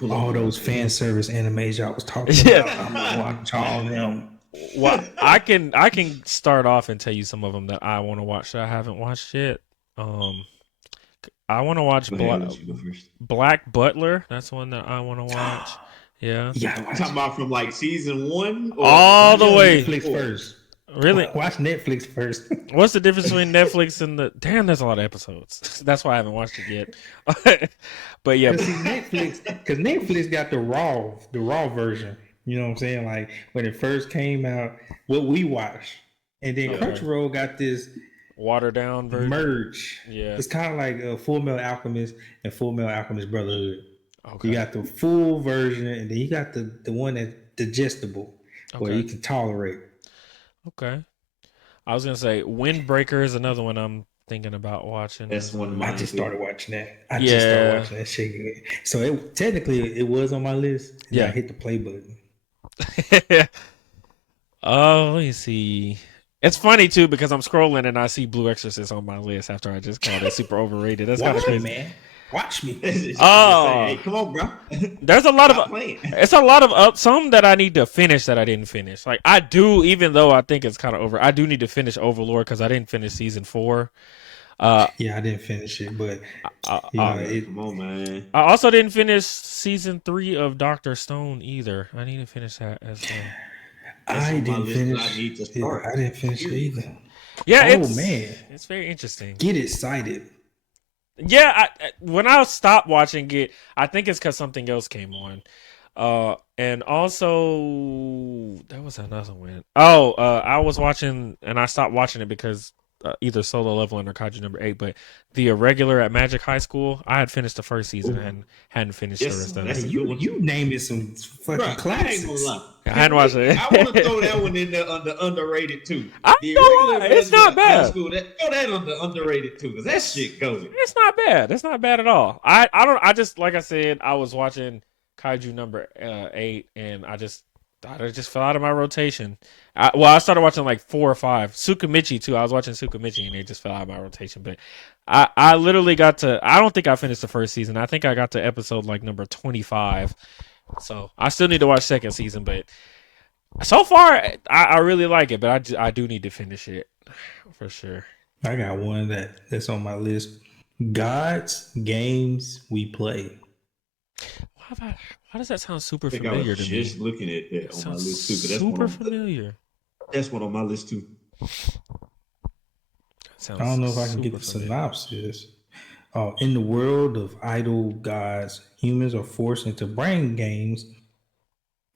All those fan service animes y'all was talking about. I'm gonna watch all of them. Well, I can start off and tell you some of them that I want to watch that I haven't watched yet. I want to watch Black Butler. That's one that I want to watch. Yeah. Yeah. Talking about from like season 1 all the way. Netflix first. Really? Watch Netflix first. What's the difference between Netflix and the? Damn, there's a lot of episodes. That's why I haven't watched it yet. But yeah, Because Netflix got the raw version. You know what I'm saying? Like when it first came out, what we watched, and then Crunchyroll got this watered down version. Merge. Yeah, it's kind of like a Full Metal Alchemist and Full Metal Alchemist Brotherhood. Okay. You got the full version, and then you got the one that's digestible, where you can tolerate. Okay. I was gonna say Windbreaker is another one I'm thinking about watching. That's one of mine. I just started watching that. I just started watching that shit. So technically it was on my list. And I hit the play button. Oh, let me see. It's funny too because I'm scrolling and I see Blue Exorcist on my list after I just called it super overrated. That's kind of crazy, man. Watch me. Hey, come on, bro. There's a lot of it's a lot of some that I need to finish that I didn't finish. Like I do, even though I think it's kind of over. I do need to finish Overlord because I didn't finish season 4. I didn't finish it, but come on, man. I also didn't finish season 3 of Dr. Stone either. I need to finish that as well. I didn't finish. I didn't finish it either. Yeah, it's very interesting. Get excited. Yeah, when I stopped watching it, I think it's because something else came on. And also there was another one. I was watching and I stopped watching it because either Solo Leveling or Kaiju number 8, but the Irregular at Magic High School, I had finished the first season and hadn't finished the rest of it. You named it some fucking classics. I hadn't watched it. I want to throw that one in there under underrated too. It's not bad. Throw that under underrated too, because that shit goes. It's not bad. It's not bad at all. I just like I said, I was watching Kaiju number 8 and I just fell out of my rotation. I started watching like 4 or 5. Tsukimichi too. I was watching Tsukimichi and it just fell out of my rotation. But I literally got to. I don't think I finished the first season. I think I got to episode like number 25. So I still need to watch second season. But so far, I really like it. But I do need to finish it for sure. I got one that's on my list. Gods, games we play. Why does that sound super familiar to me? Just looking at that on my list too. That's super familiar. That's one on my list too. I don't know if I can get the synopsis. In the world of idle gods, humans are forced into brain games,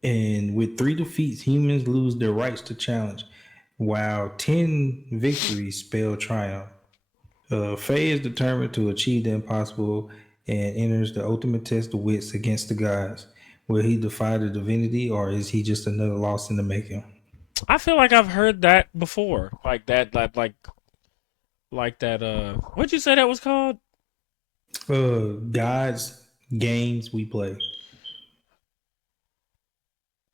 and with 3 defeats, humans lose their rights to challenge, while 10 victories spell triumph. Faye is determined to achieve the impossible and enters the ultimate test of wits against the gods. Will he defy the divinity, or is he just another lost in the making? I feel like I've heard that before. Like that. What'd you say that was called? Gods, games we play.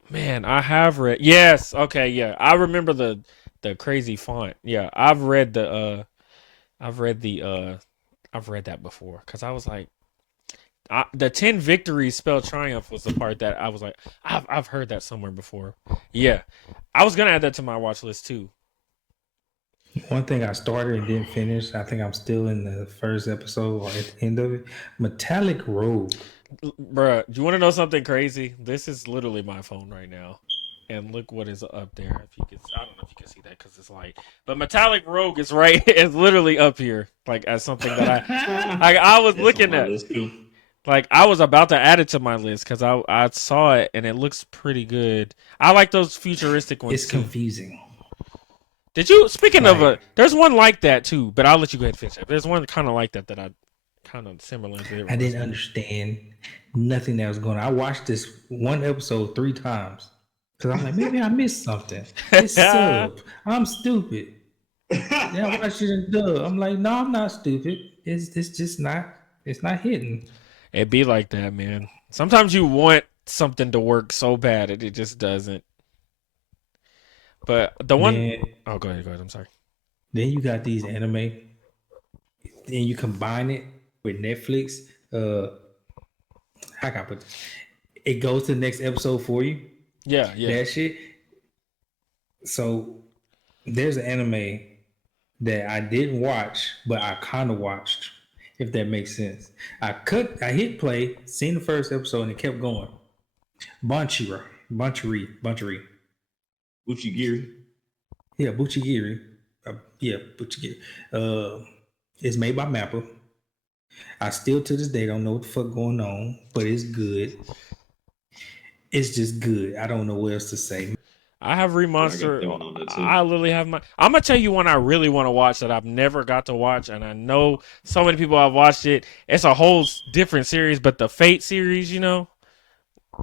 Man, I have read. Yes. Okay. Yeah, I remember the crazy font. Yeah, I've read that before because I was like, the 10 victories spell triumph was the part that I was like, I've heard that somewhere before. Yeah, I was gonna add that to my watch list too. One thing I started and didn't finish, I think I'm still in the first episode or at the end of it. Metallic Rogue. Bruh, do you want to know something crazy? This is literally my phone right now. And look what is up there. If you can, I don't know if you can see that because it's light. But Metallic Rogue is right. It's literally up here, like as something that I was looking at. Like I was about to add it to my list because I saw it and it looks pretty good. I like those futuristic ones. It's confusing. Did you? Speaking of there's one like that too, but I'll let you go ahead and finish it. There's one kind of like that I kind of similar to it. I didn't understand nothing that was going on. I watched this one episode 3 times because I'm like, maybe I missed something. It's sub. I'm stupid. Yeah, I watched it in dub. I'm like, no, I'm not stupid. It's just not. It's not hitting. It be like that, man. Sometimes you want something to work so bad and it just doesn't. But the one... go ahead. I'm sorry. Then you got these anime. Then you combine it with Netflix. How can I put this? It goes to the next episode for you. Yeah. That shit. So there's an anime that I didn't watch, but I kind of watched, if that makes sense. I hit play, seen the first episode, and it kept going. Bunchiri. Uchigiri. Yeah, Buchigiri. Buchigiri. It's made by Mappa. I still to this day don't know what the fuck going on, but it's good. It's just good. I don't know what else to say. I have Remonster. I got that one on there too. I literally have my. I'm gonna tell you one I really want to watch that I've never got to watch, and I know so many people have watched it. It's a whole different series, but the Fate series, you know,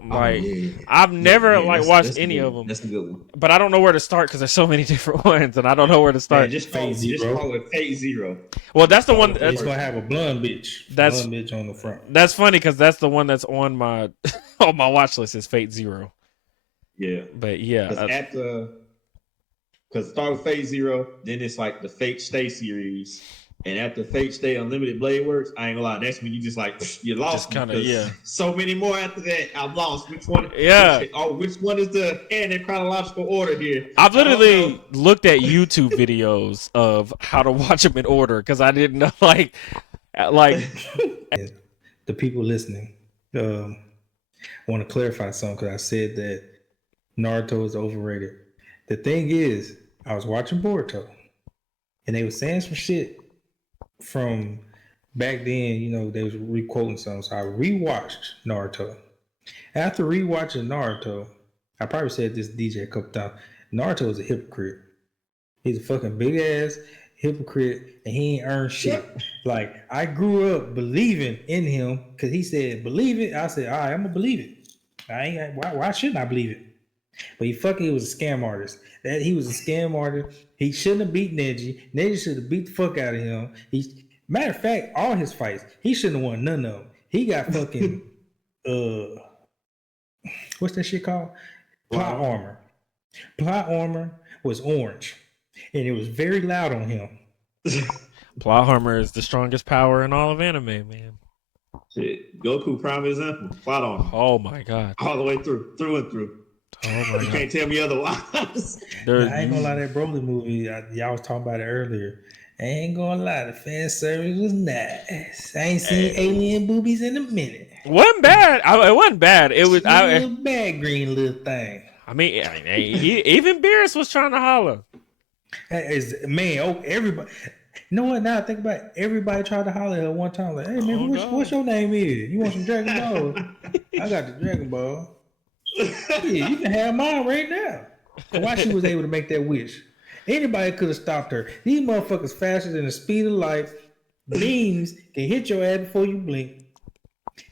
like I've never watched any of them. That's a good one. But I don't know where to start because there's so many different ones, and I don't know where to start. Man, just call it Fate Zero. Well, that's the one. It's gonna have a blonde bitch. Blonde bitch on the front. That's funny because that's the one that's on my on my watch list is Fate Zero. Yeah, but yeah, because start with Fate Zero, then it's like the Fate Stay series, and after Fate Stay Unlimited Blade Works, I ain't gonna lie, that's when you just like you lost. Kind of So many more after that, I'm lost. Which one? Yeah. Which one is the in chronological order here? I've literally looked at YouTube videos of how to watch them in order because I didn't know like. The people listening, I want to clarify something because I said that Naruto is overrated. The thing is, I was watching Boruto, and they were saying some shit from back then. You know, they was re-quoting something. So I rewatched Naruto. After rewatching Naruto, I probably said this to DJ a couple times. Naruto is a hypocrite. He's a fucking big ass hypocrite, and he ain't earned shit. Like, I grew up believing in him because he said believe it. I said, all right, I'm gonna believe it. Why shouldn't I believe it? But he was a scam artist. That he was a scam artist. He shouldn't have beat Neji. Neji should have beat the fuck out of him. Matter of fact, all his fights, he shouldn't have won none of them. He got fucking what's that shit called? Plot armor. Plot armor was orange, and it was very loud on him. Plot armor is the strongest power in all of anime, man. Shit. Goku prime example. Plot armor. Oh my god. All the way through and through. Oh my god. You can't tell me otherwise. I ain't gonna lie, that Broly movie, y'all was talking about it earlier. I ain't gonna lie, the fan service was nice. I ain't seen alien boobies in a minute. Wasn't bad. It wasn't bad. It was a little bad green little thing. I mean, even Beerus was trying to holler. Everybody. You know what? Now I think about it, everybody tried to holler at her one time. Like, hey man, what's your name is? You want some Dragon Ball? I got the Dragon Ball. Yeah, you can have mine right now. Why she was able to make that wish? Anybody could have stopped her. These motherfuckers faster than the speed of light. Beams can hit your ass before you blink.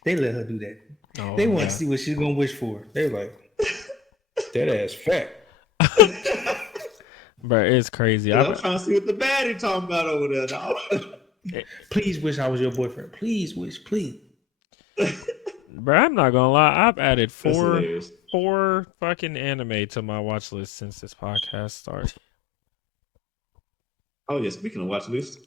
They let her do that. They want to see what she's gonna wish for. They're like, that ass fat. Bro, it's crazy. I'm trying to see what the baddie talking about over there, dog. Please wish I was your boyfriend. Please wish, please. Bro, I'm not gonna lie. I've added four fucking anime to my watch list since this podcast started. Oh yeah, speaking of watch list,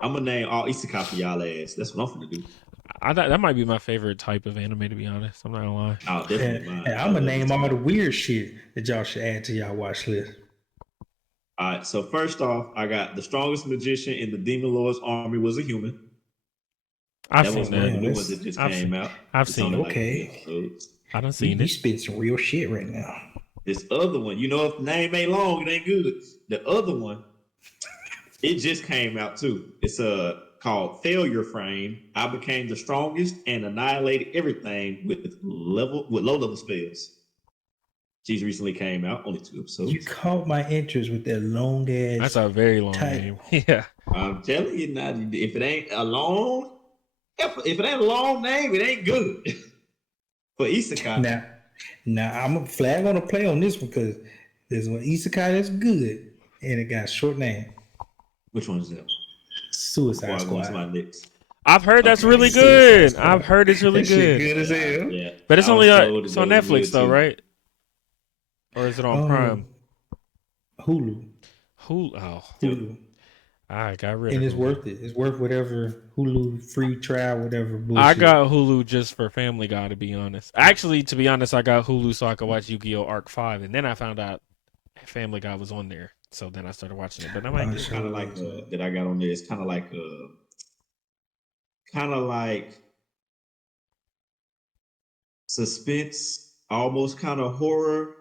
I'm gonna name all isekai for y'all ass. That's what I'm gonna do. That might be my favorite type of anime, to be honest. I'm not gonna lie. Oh, definitely. And I'm gonna name all the weird shit that y'all should add to y'all watch list. All right. So first off, I got the strongest magician in the Demon Lord's army was a human. I've seen that. One of the new ones that just came out. I've seen it. Okay. I done seen it. You spit some real shit right now. This other one, you know, if the name ain't long, it ain't good. The other one, it just came out too. It's called Failure Frame. I became the strongest and annihilated everything with low level spells. She's recently came out, only 2 episodes. You caught my interest with that long ass. That's a very long name. Yeah. I'm telling you now, if it ain't a long name, it ain't good. For Isekai. Now I'm a flag on the play on this one because there's one Isekai that's good and it got a short name. Which one is that? Suicide Squad. I've heard that's really good. I've heard it's really good. Good as hell. Yeah. But it's only it's on Netflix though, right? Or is it on Prime? Hulu. Hulu. I got rid of it. And it's worth it. It's worth whatever Hulu free trial, whatever bullshit. I got Hulu just for Family Guy, to be honest. Actually, to be honest, I got Hulu so I could watch Yu-Gi-Oh! Arc 5, and then I found out Family Guy was on there. So then I started watching it. But I might it's kind of like that I got on there. It's kind of like suspense, almost kind of horror,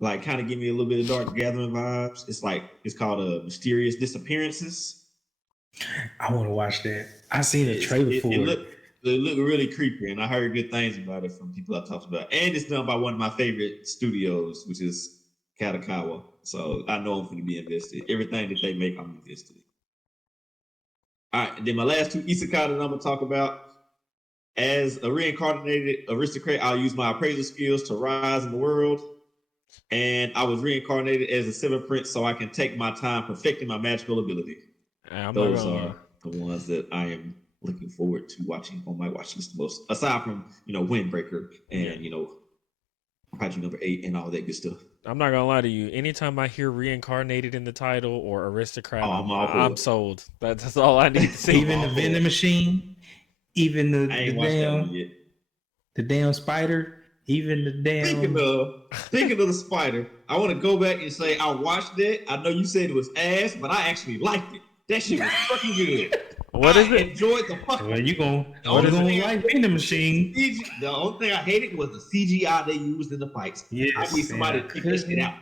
like kind of give me a little bit of Dark Gathering vibes. It's called Mysterious Disappearances. I want to watch that. I seen a trailer for it. It looked really creepy, and I heard good things about it from people I talked about. And it's done by one of my favorite studios, which is Katakawa. So I know I'm going to be invested. Everything that they make, I'm invested in. All right, and then my last two isekai that I'm going to talk about. As a reincarnated aristocrat, I'll use my appraisal skills to rise in the world. And I was reincarnated as a seventh prince, so I can take my time perfecting my magical ability. Those are the ones that I am looking forward to watching on my watch list the most, aside from Windbreaker and Project Number 8 and all that good stuff. I'm not gonna lie to you. Anytime I hear reincarnated in the title or aristocrat, I'm sold. That's all I need to see. Even the vending machine, even the damn spider. Even the damn. Speaking of the spider, I want to go back and say I watched that. I know you said it was ass, but I actually liked it. That shit was fucking good. What is it? Enjoyed the fucking. Well, you gonna like vending machine? The only thing I hated was the CGI they used in the fights. Yes, I need somebody to pick that shit out.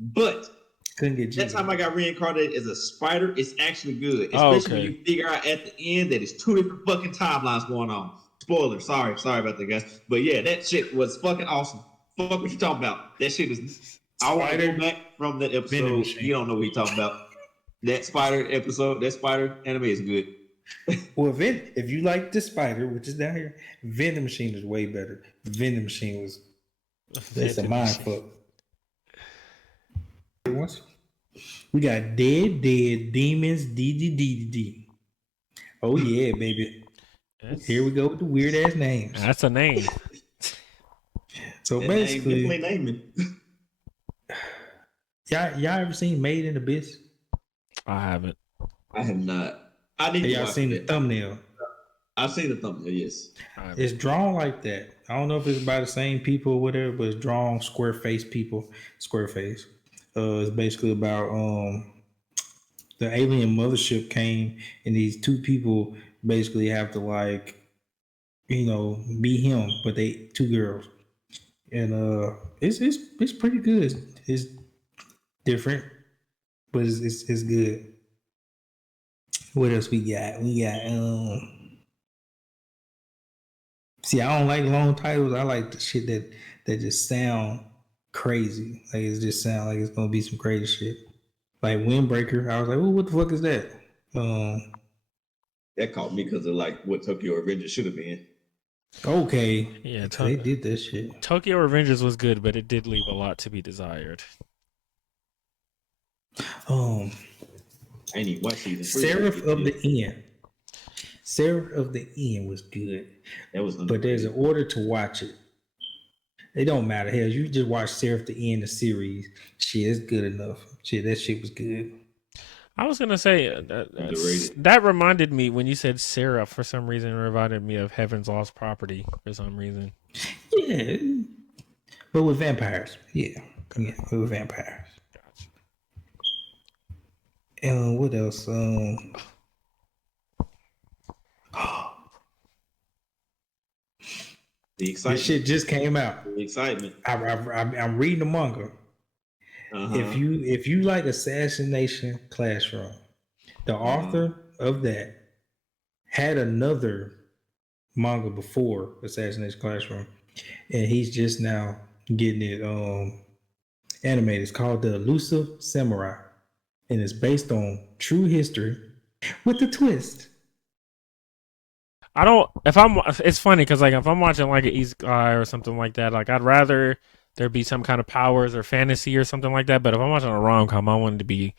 But couldn't get that time I got reincarnated as a spider, it's actually good, especially when you figure out at the end that it's two different fucking timelines going on. Spoiler, sorry about that, guys. But yeah, that shit was fucking awesome. Fuck what you talking about. That shit was. I want to go back from that episode. You don't know what you talking about. That spider episode, that spider anime is good. Well, if you like the spider, which is down here, vending machine is way better. Vending machine was that's a mind fuck. We got dead demons D. Oh yeah, baby. Here we go with the weird ass names. That's a name. So that basically, name naming. y'all ever seen Made in Abyss? I haven't. I have not. I need. Y'all seen the thumbnail? I've seen the thumbnail. Yes. It's drawn like that. I don't know if it's by the same people or whatever, but it's drawn square face people. Square face. It's basically about the alien mothership came, and these two people basically have to be him, but they two girls, and it's pretty good. It's different, but it's good. What else we got? See, I don't like long titles. I like the shit that just sound crazy. Like it just sound like it's gonna be some crazy shit. Like Windbreaker, I was like, "Oh, what the fuck is that?" That caught me because of like what Tokyo Revengers should have been. Okay, yeah, they did that shit. Tokyo Revengers was good, but it did leave a lot to be desired. I need what season? Seraph of the End. Seraph of the End was good. That was, but there's an order to watch it. It don't matter. Hell, you just watch Seraph the End, the series. Shit, it's good enough. Shit, that shit was good. I was gonna say that reminded me when you said Seraph. For some reason, it reminded me of Heaven's Lost Property. For some reason. Yeah, but with vampires. Yeah, with vampires. Gotcha. And what else? The excitement. This shit just came out. The excitement. I'm reading the manga. Uh-huh. If you like Assassination Classroom, the author of that had another manga before Assassination Classroom, and he's just now getting it animated. It's called The Elusive Samurai, and it's based on true history with a twist. It's funny because like if I'm watching like an isekai or something like that, like I'd rather there be some kind of powers or fantasy or something like that. But if I'm watching a rom-com, I want it to be,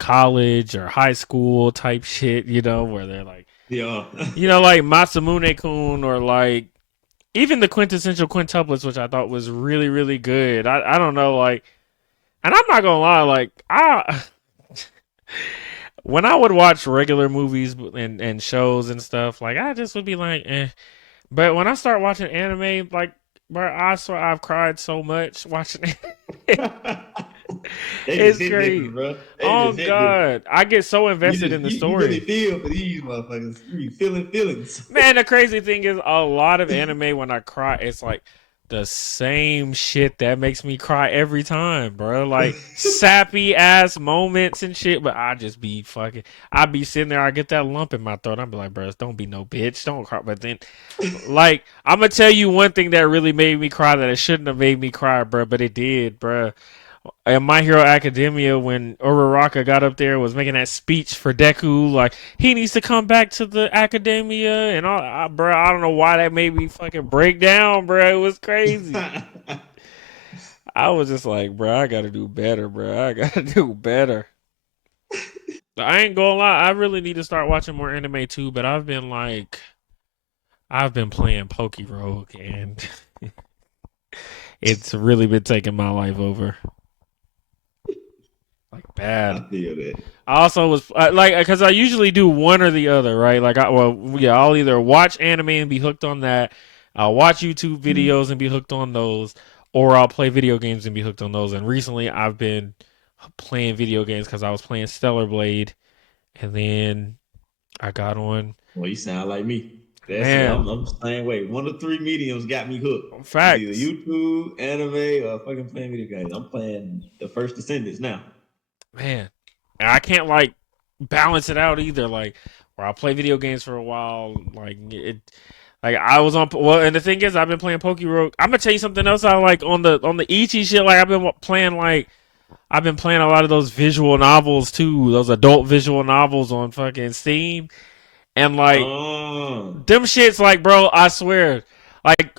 college or high school type shit, where they're like, like Masamune-kun or like even the quintessential quintuplets, which I thought was really, really good. I don't know, like, and I'm not gonna lie, like when I would watch regular movies and shows and stuff, like I just would be like, eh. But when I start watching anime, like, bro, I swear I've cried so much watching it. It's great. Oh God, I get so invested in the story. You really feel for these motherfuckers. You feeling feelings. Man, the crazy thing is, a lot of anime when I cry, it's like the same shit that makes me cry every time, bro. Like sappy ass moments and shit, but I just be fucking. I be sitting there, I get that lump in my throat. I'm be like, bro, don't be no bitch, don't cry. But then, like, I'm gonna tell you one thing that really made me cry that it shouldn't have made me cry, bro, but it did, bro. In My Hero Academia, when Uraraka got up there, was making that speech for Deku, like he needs to come back to the academia and all, bro. I don't know why that made me fucking break down, bro. It was crazy. I was just like, bro, I gotta do better, bro. I gotta do better. I ain't gonna lie, I really need to start watching more anime too. But I've been playing Rogue, and it's really been taking my life over. Like bad. I feel that. I also was like, because I usually do one or the other, right? Like, I'll either watch anime and be hooked on that, I'll watch YouTube videos and be hooked on those, or I'll play video games and be hooked on those. And recently, I've been playing video games because I was playing Stellar Blade, and then I got on. Well, you sound like me. Man, I'm the same way. One of the three mediums got me hooked. Facts. It's either YouTube, anime, or fucking playing video games. I'm playing the First Descendants now. Man, and I can't like balance it out either. Like, or I'll play video games for a while. Like it, like I was on. Well, and the thing is, I've been playing Rogue. I'm gonna tell you something else. I like on the Ichi shit. Like I've been playing a lot of those visual novels too. Those adult visual novels on fucking Steam, and like them shits. Like, bro, I swear, like.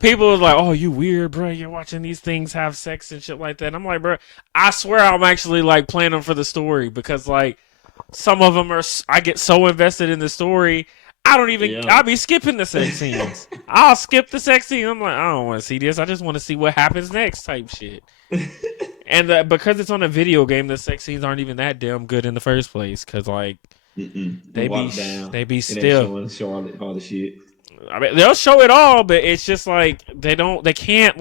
People was like, "Oh, you weird, bro. You're watching these things have sex and shit like that." And I'm like, bro, I swear I'm actually like playing them for the story because like some of them are. I get so invested in the story, I don't even. I'll be skipping the sex scenes. I'll skip the sex scene. I'm like, I don't want to see this. I just want to see what happens next, type shit. And because it's on a video game, the sex scenes aren't even that damn good in the first place. Because like they be still showing all the shit. I mean, they'll show it all, but it's just like they can't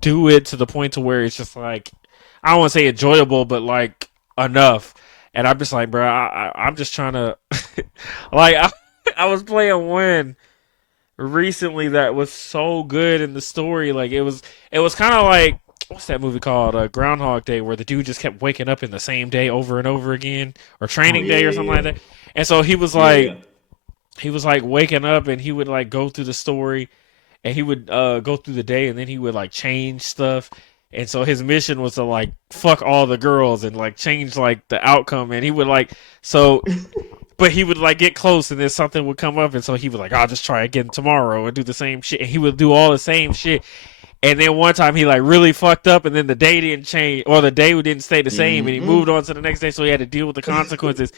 do it to the point to where it's just like, I don't want to say enjoyable, but like enough. And I'm just like, bro, I'm just trying to like I was playing one recently that was so good in the story. Like it was kind of like, what's that movie called? Groundhog Day, where the dude just kept waking up in the same day over and over again, or Training Day or something like that. And so he was like. He was like waking up and he would like go through the story and he would go through the day and then he would like change stuff. And so his mission was to like fuck all the girls and like change like the outcome. And he would like, but he would like get close and then something would come up. And so he would like, I'll just try again tomorrow and do the same shit. And he would do all the same shit. And then one time he like really fucked up and then the day didn't change or the day didn't stay the same and he moved on to the next day. So he had to deal with the consequences.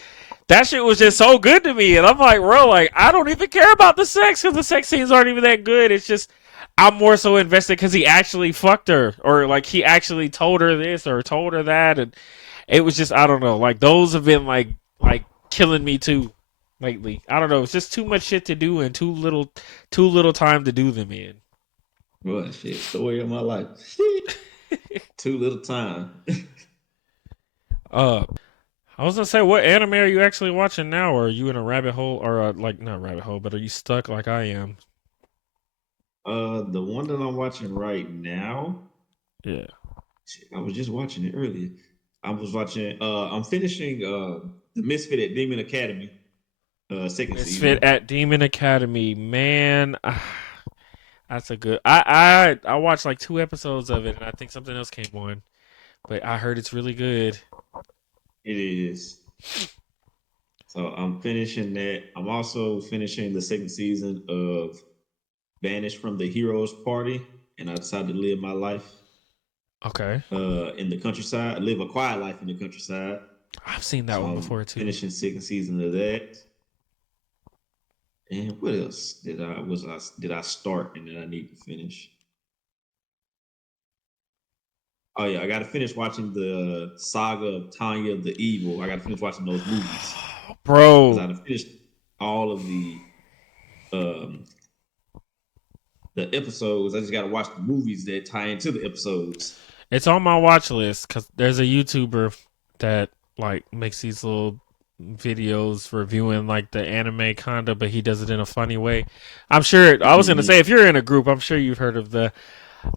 That shit was just so good to me. And I'm like, bro, like, I don't even care about the sex because the sex scenes aren't even that good. It's just, I'm more so invested because he actually fucked her or like he actually told her this or told her that. And it was just, I don't know, like those have been like killing me too lately. I don't know. It's just too much shit to do and too little time to do them in. Well, shit, story of my life. Too little time. I was gonna say, what anime are you actually watching now, or are you in a rabbit hole, or like not rabbit hole, but are you stuck like I am? The one that I'm watching right now. Yeah. I was just watching it earlier. I'm finishing the Misfit at Demon Academy. Second season. Misfit at Demon Academy, man. That's a good. I watched like 2 episodes of it, and I think something else came on, but I heard it's really good. It is. So I'm finishing that. I'm also finishing the second season of Banished from the Heroes Party, and I decided to live my life. Okay. In the countryside, live a quiet life in the countryside. I've seen that one before too. Finishing second season of that. And what else did I start and then I need to finish? Oh yeah, I got to finish watching the saga of Tanya the Evil. I got to finish watching those movies, bro. I finished all of the episodes. I just got to watch the movies that tie into the episodes. It's on my watch list because there's a YouTuber that like makes these little videos reviewing like the anime kinda, but he does it in a funny way. I'm sure I was gonna say if you're in a group, I'm sure you've heard of the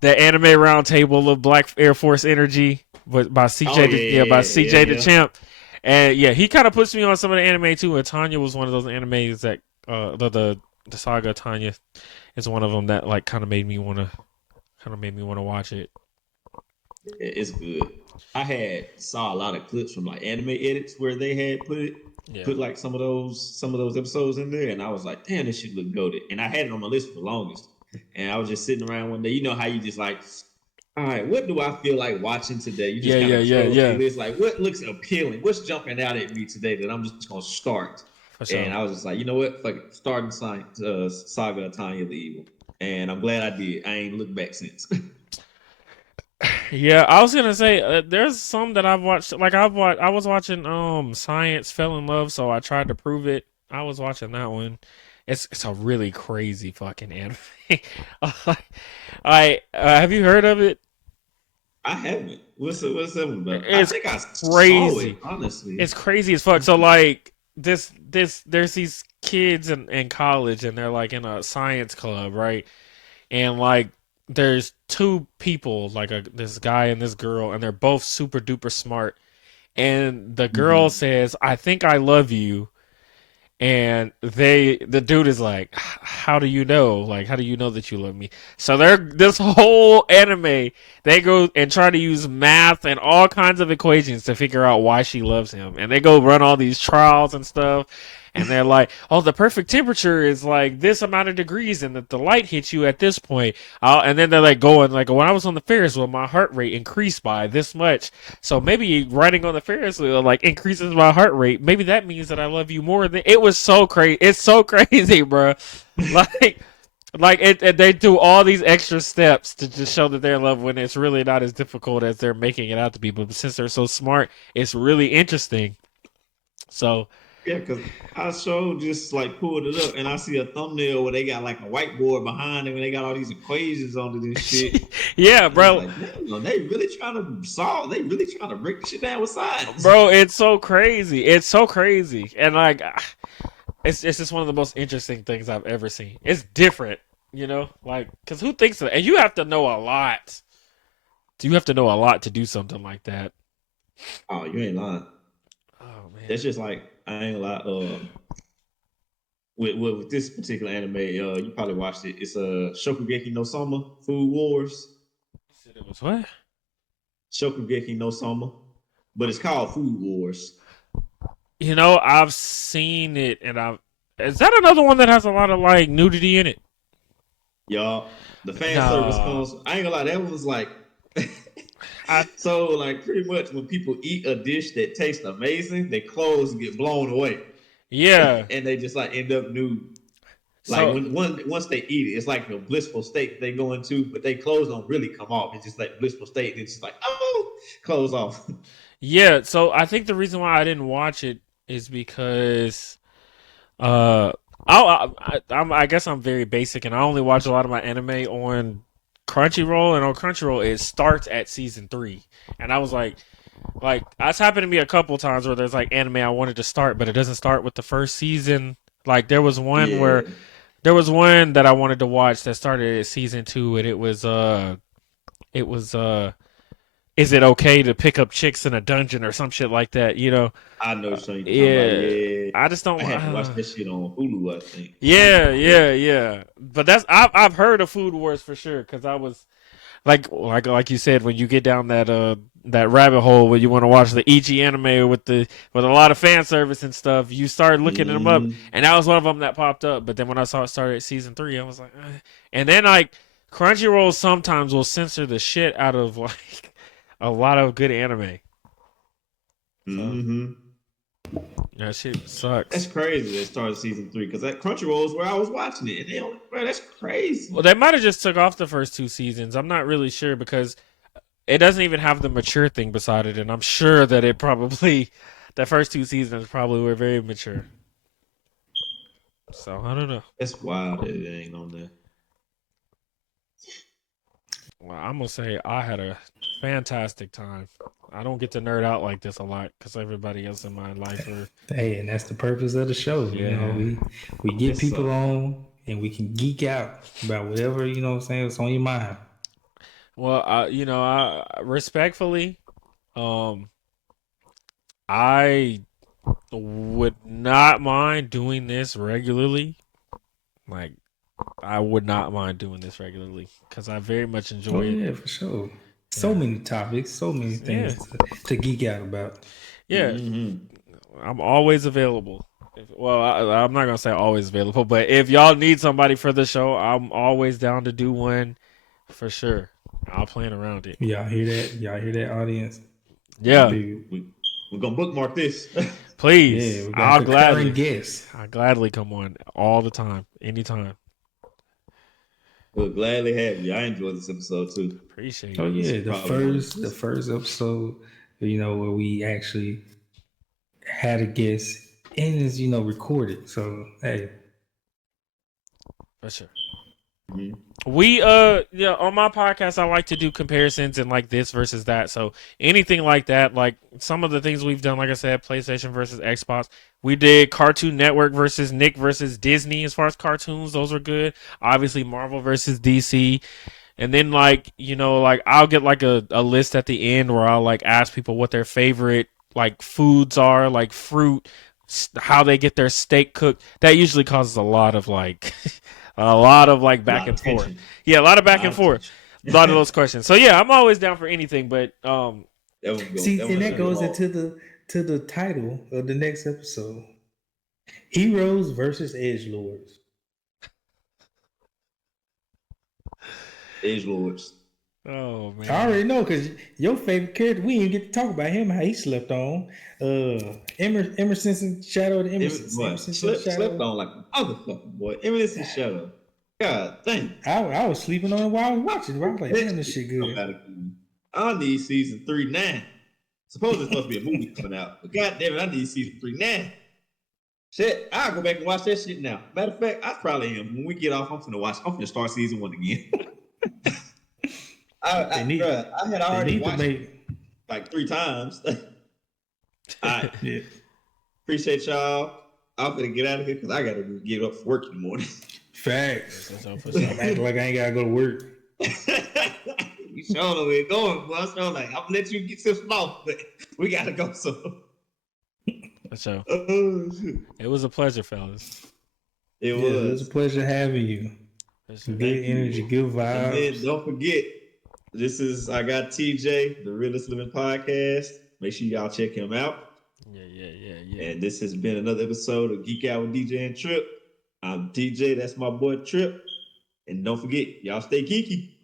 anime roundtable of Black Air Force Energy, but by CJ the Champ, and yeah, he kind of puts me on some of the anime too. And Tanya was one of those animes that the saga Tanya is one of them that like kind of made me want to watch it. It's good. I saw a lot of clips from like anime edits where they had put like some of those episodes in there, and I was like, damn, this shit look goated. And I had it on my list for the longest. And I was just sitting around one day. You know how you just like, all right, what do I feel like watching today? You just kind of scroll through this, like, what looks appealing? What's jumping out at me today that I'm just gonna start? Sure. And I was just like, you know what? Fuck it. Starting Saga of Tanya the Evil. And I'm glad I did. I ain't looked back since. Yeah, I was gonna say there's some that I've watched. Like I was watching Science Fell in Love, so I tried to prove it. I was watching that one. It's a really crazy fucking anime. I have you heard of it? I haven't. What's that one about? It's I think I crazy. Saw it, honestly. It's crazy as fuck. So like there's these kids in college and they're like in a science club, right? And like there's two people, like this guy and this girl, and they're both super duper smart. And the girl says, "I think I love you." And the dude is like, how do you know? Like, how do you know that you love me? So this whole anime, they go and try to use math and all kinds of equations to figure out why she loves him. And they go run all these trials and stuff. And they're like, oh, the perfect temperature is like this amount of degrees, and that the light hits you at this point. And then they're like going like, when I was on the Ferris wheel, my heart rate increased by this much. So maybe riding on the Ferris wheel like increases my heart rate. Maybe that means that I love you more. It was so crazy. It's so crazy, bro. They do all these extra steps to just show that they're in love when it's really not as difficult as they're making it out to be. But since they're so smart, it's really interesting. So. Yeah, because I just like pulled it up and I see a thumbnail where they got like a whiteboard behind them and they got all these equations on this shit. Yeah, bro. Like, they really trying to solve. They really trying to break the shit down with science, bro. It's so crazy. It's so crazy, and like, it's just one of the most interesting things I've ever seen. It's different, you know, like because who thinks of it? And you have to know a lot. You have to know a lot to do something like that. Oh, you ain't lying. Oh man, that's just like. I ain't gonna lie. With this particular anime, you probably watched it. It's Shokugeki no Soma, Food Wars. You said it was what? Shokugeki no Soma, but it's called Food Wars. You know, I've seen it, and is that another one that has a lot of like nudity in it? Y'all, the fan service comes. I ain't gonna lie, that was like. So like pretty much when people eat a dish that tastes amazing, their clothes get blown away. Yeah. And they just like end up nude. Like once they eat it, it's like a blissful state they go into, but their clothes don't really come off. It's just like blissful state, and it's just like, oh, clothes off. Yeah, so I think the reason why I didn't watch it is because I guess I'm very basic and I only watch a lot of my anime on Crunchyroll, and on Crunchyroll it starts at season 3, and I was like that's happened to me a couple times where there's like anime I wanted to start but it doesn't start with the first season. Like there was one that I wanted to watch that started at season 2, and it was is it okay to pick up chicks in a dungeon or some shit like that, you know? I know what you're talking about. Yeah, I just don't. I had to watch that shit on Hulu, I think. Yeah. But I've heard of Food Wars for sure because I was like you said, when you get down that rabbit hole where you want to watch the EG anime with a lot of fan service and stuff, you start looking them up, and that was one of them that popped up. But then when I saw it started at season 3, I was like, and then like Crunchyroll sometimes will censor the shit out of like a lot of good anime. That shit sucks. That's crazy. They started season 3 because that Crunchyroll is where I was watching it, and that's crazy. Well, they might have just took off the first 2 seasons. I'm not really sure because it doesn't even have the mature thing beside it, and I'm sure that it probably the first 2 seasons probably were very mature. So I don't know. It's wild that it ain't on there. Well, I'm gonna say I had a fantastic time. I don't get to nerd out like this a lot because everybody else in my life are. Hey, and that's the purpose of the show. Yeah. You know, we get people on and we can geek out about whatever, you know what I'm saying, what's on your mind. Well, I respectfully, I would not mind doing this regularly. Like, I would not mind doing this regularly because I very much enjoy it. Yeah, for sure. So many topics, so many things to geek out about. Yeah, I'm always available. I'm not gonna say always available, but if y'all need somebody for the show, I'm always down to do one for sure. I'll plan around it. Y'all hear that? Y'all hear that, audience? Yeah, we're gonna bookmark this. Please. Yeah, we got I'll gladly come on all the time, anytime. We'll gladly have you. I enjoyed this episode too. Appreciate it. Oh yeah, the first episode, you know, where we actually had a guest and is, you know, recorded. So hey. For sure. We on my podcast I like to do comparisons and like this versus that. So anything like that, like some of the things we've done, like I said, PlayStation versus Xbox. We did Cartoon Network versus Nick versus Disney as far as cartoons. Those are good. Obviously Marvel versus DC. And then like, you know, like I'll get like a list at the end where I'll like ask people what their favorite like foods are, like fruit, how they get their steak cooked. That usually causes a lot of like back and forth. Yeah, a lot of back and forth. A lot of those questions. So yeah, I'm always down for anything, but that goes into the title of the next episode. Heroes versus Edgelords. Edgelords. Oh man. I already know because your favorite character, we didn't get to talk about him, how he slept on. Emerson's Shadow of the Emerson. Slept on like a motherfucker, boy. Emerson's Shadow. God dang. I was sleeping on it while I was watching. I was like, damn, this shit good. I need season 3 now. Suppose it's supposed to be a movie coming out, but god damn it, I need season 3 now. Shit, I'll go back and watch that shit now. Matter of fact, I probably am. When we get off, I'm finna start season 1 again. I had already watched it like 3 times. All right. Yeah. Appreciate y'all. I'm gonna get out of here because I gotta get up for work in the morning. Facts. I'm acting like I ain't gotta go to work. You sure know where you're going, boy. So like, I'm gonna let you get some off, but we gotta go so. So it was a pleasure, fellas. It was a pleasure having you. Good energy, good vibes. And then don't forget, I got TJ, the Realest Living Podcast. Make sure y'all check him out. Yeah. And this has been another episode of Geek Out with DJ and Trip. I'm DJ, that's my boy Trip. And don't forget, y'all stay geeky.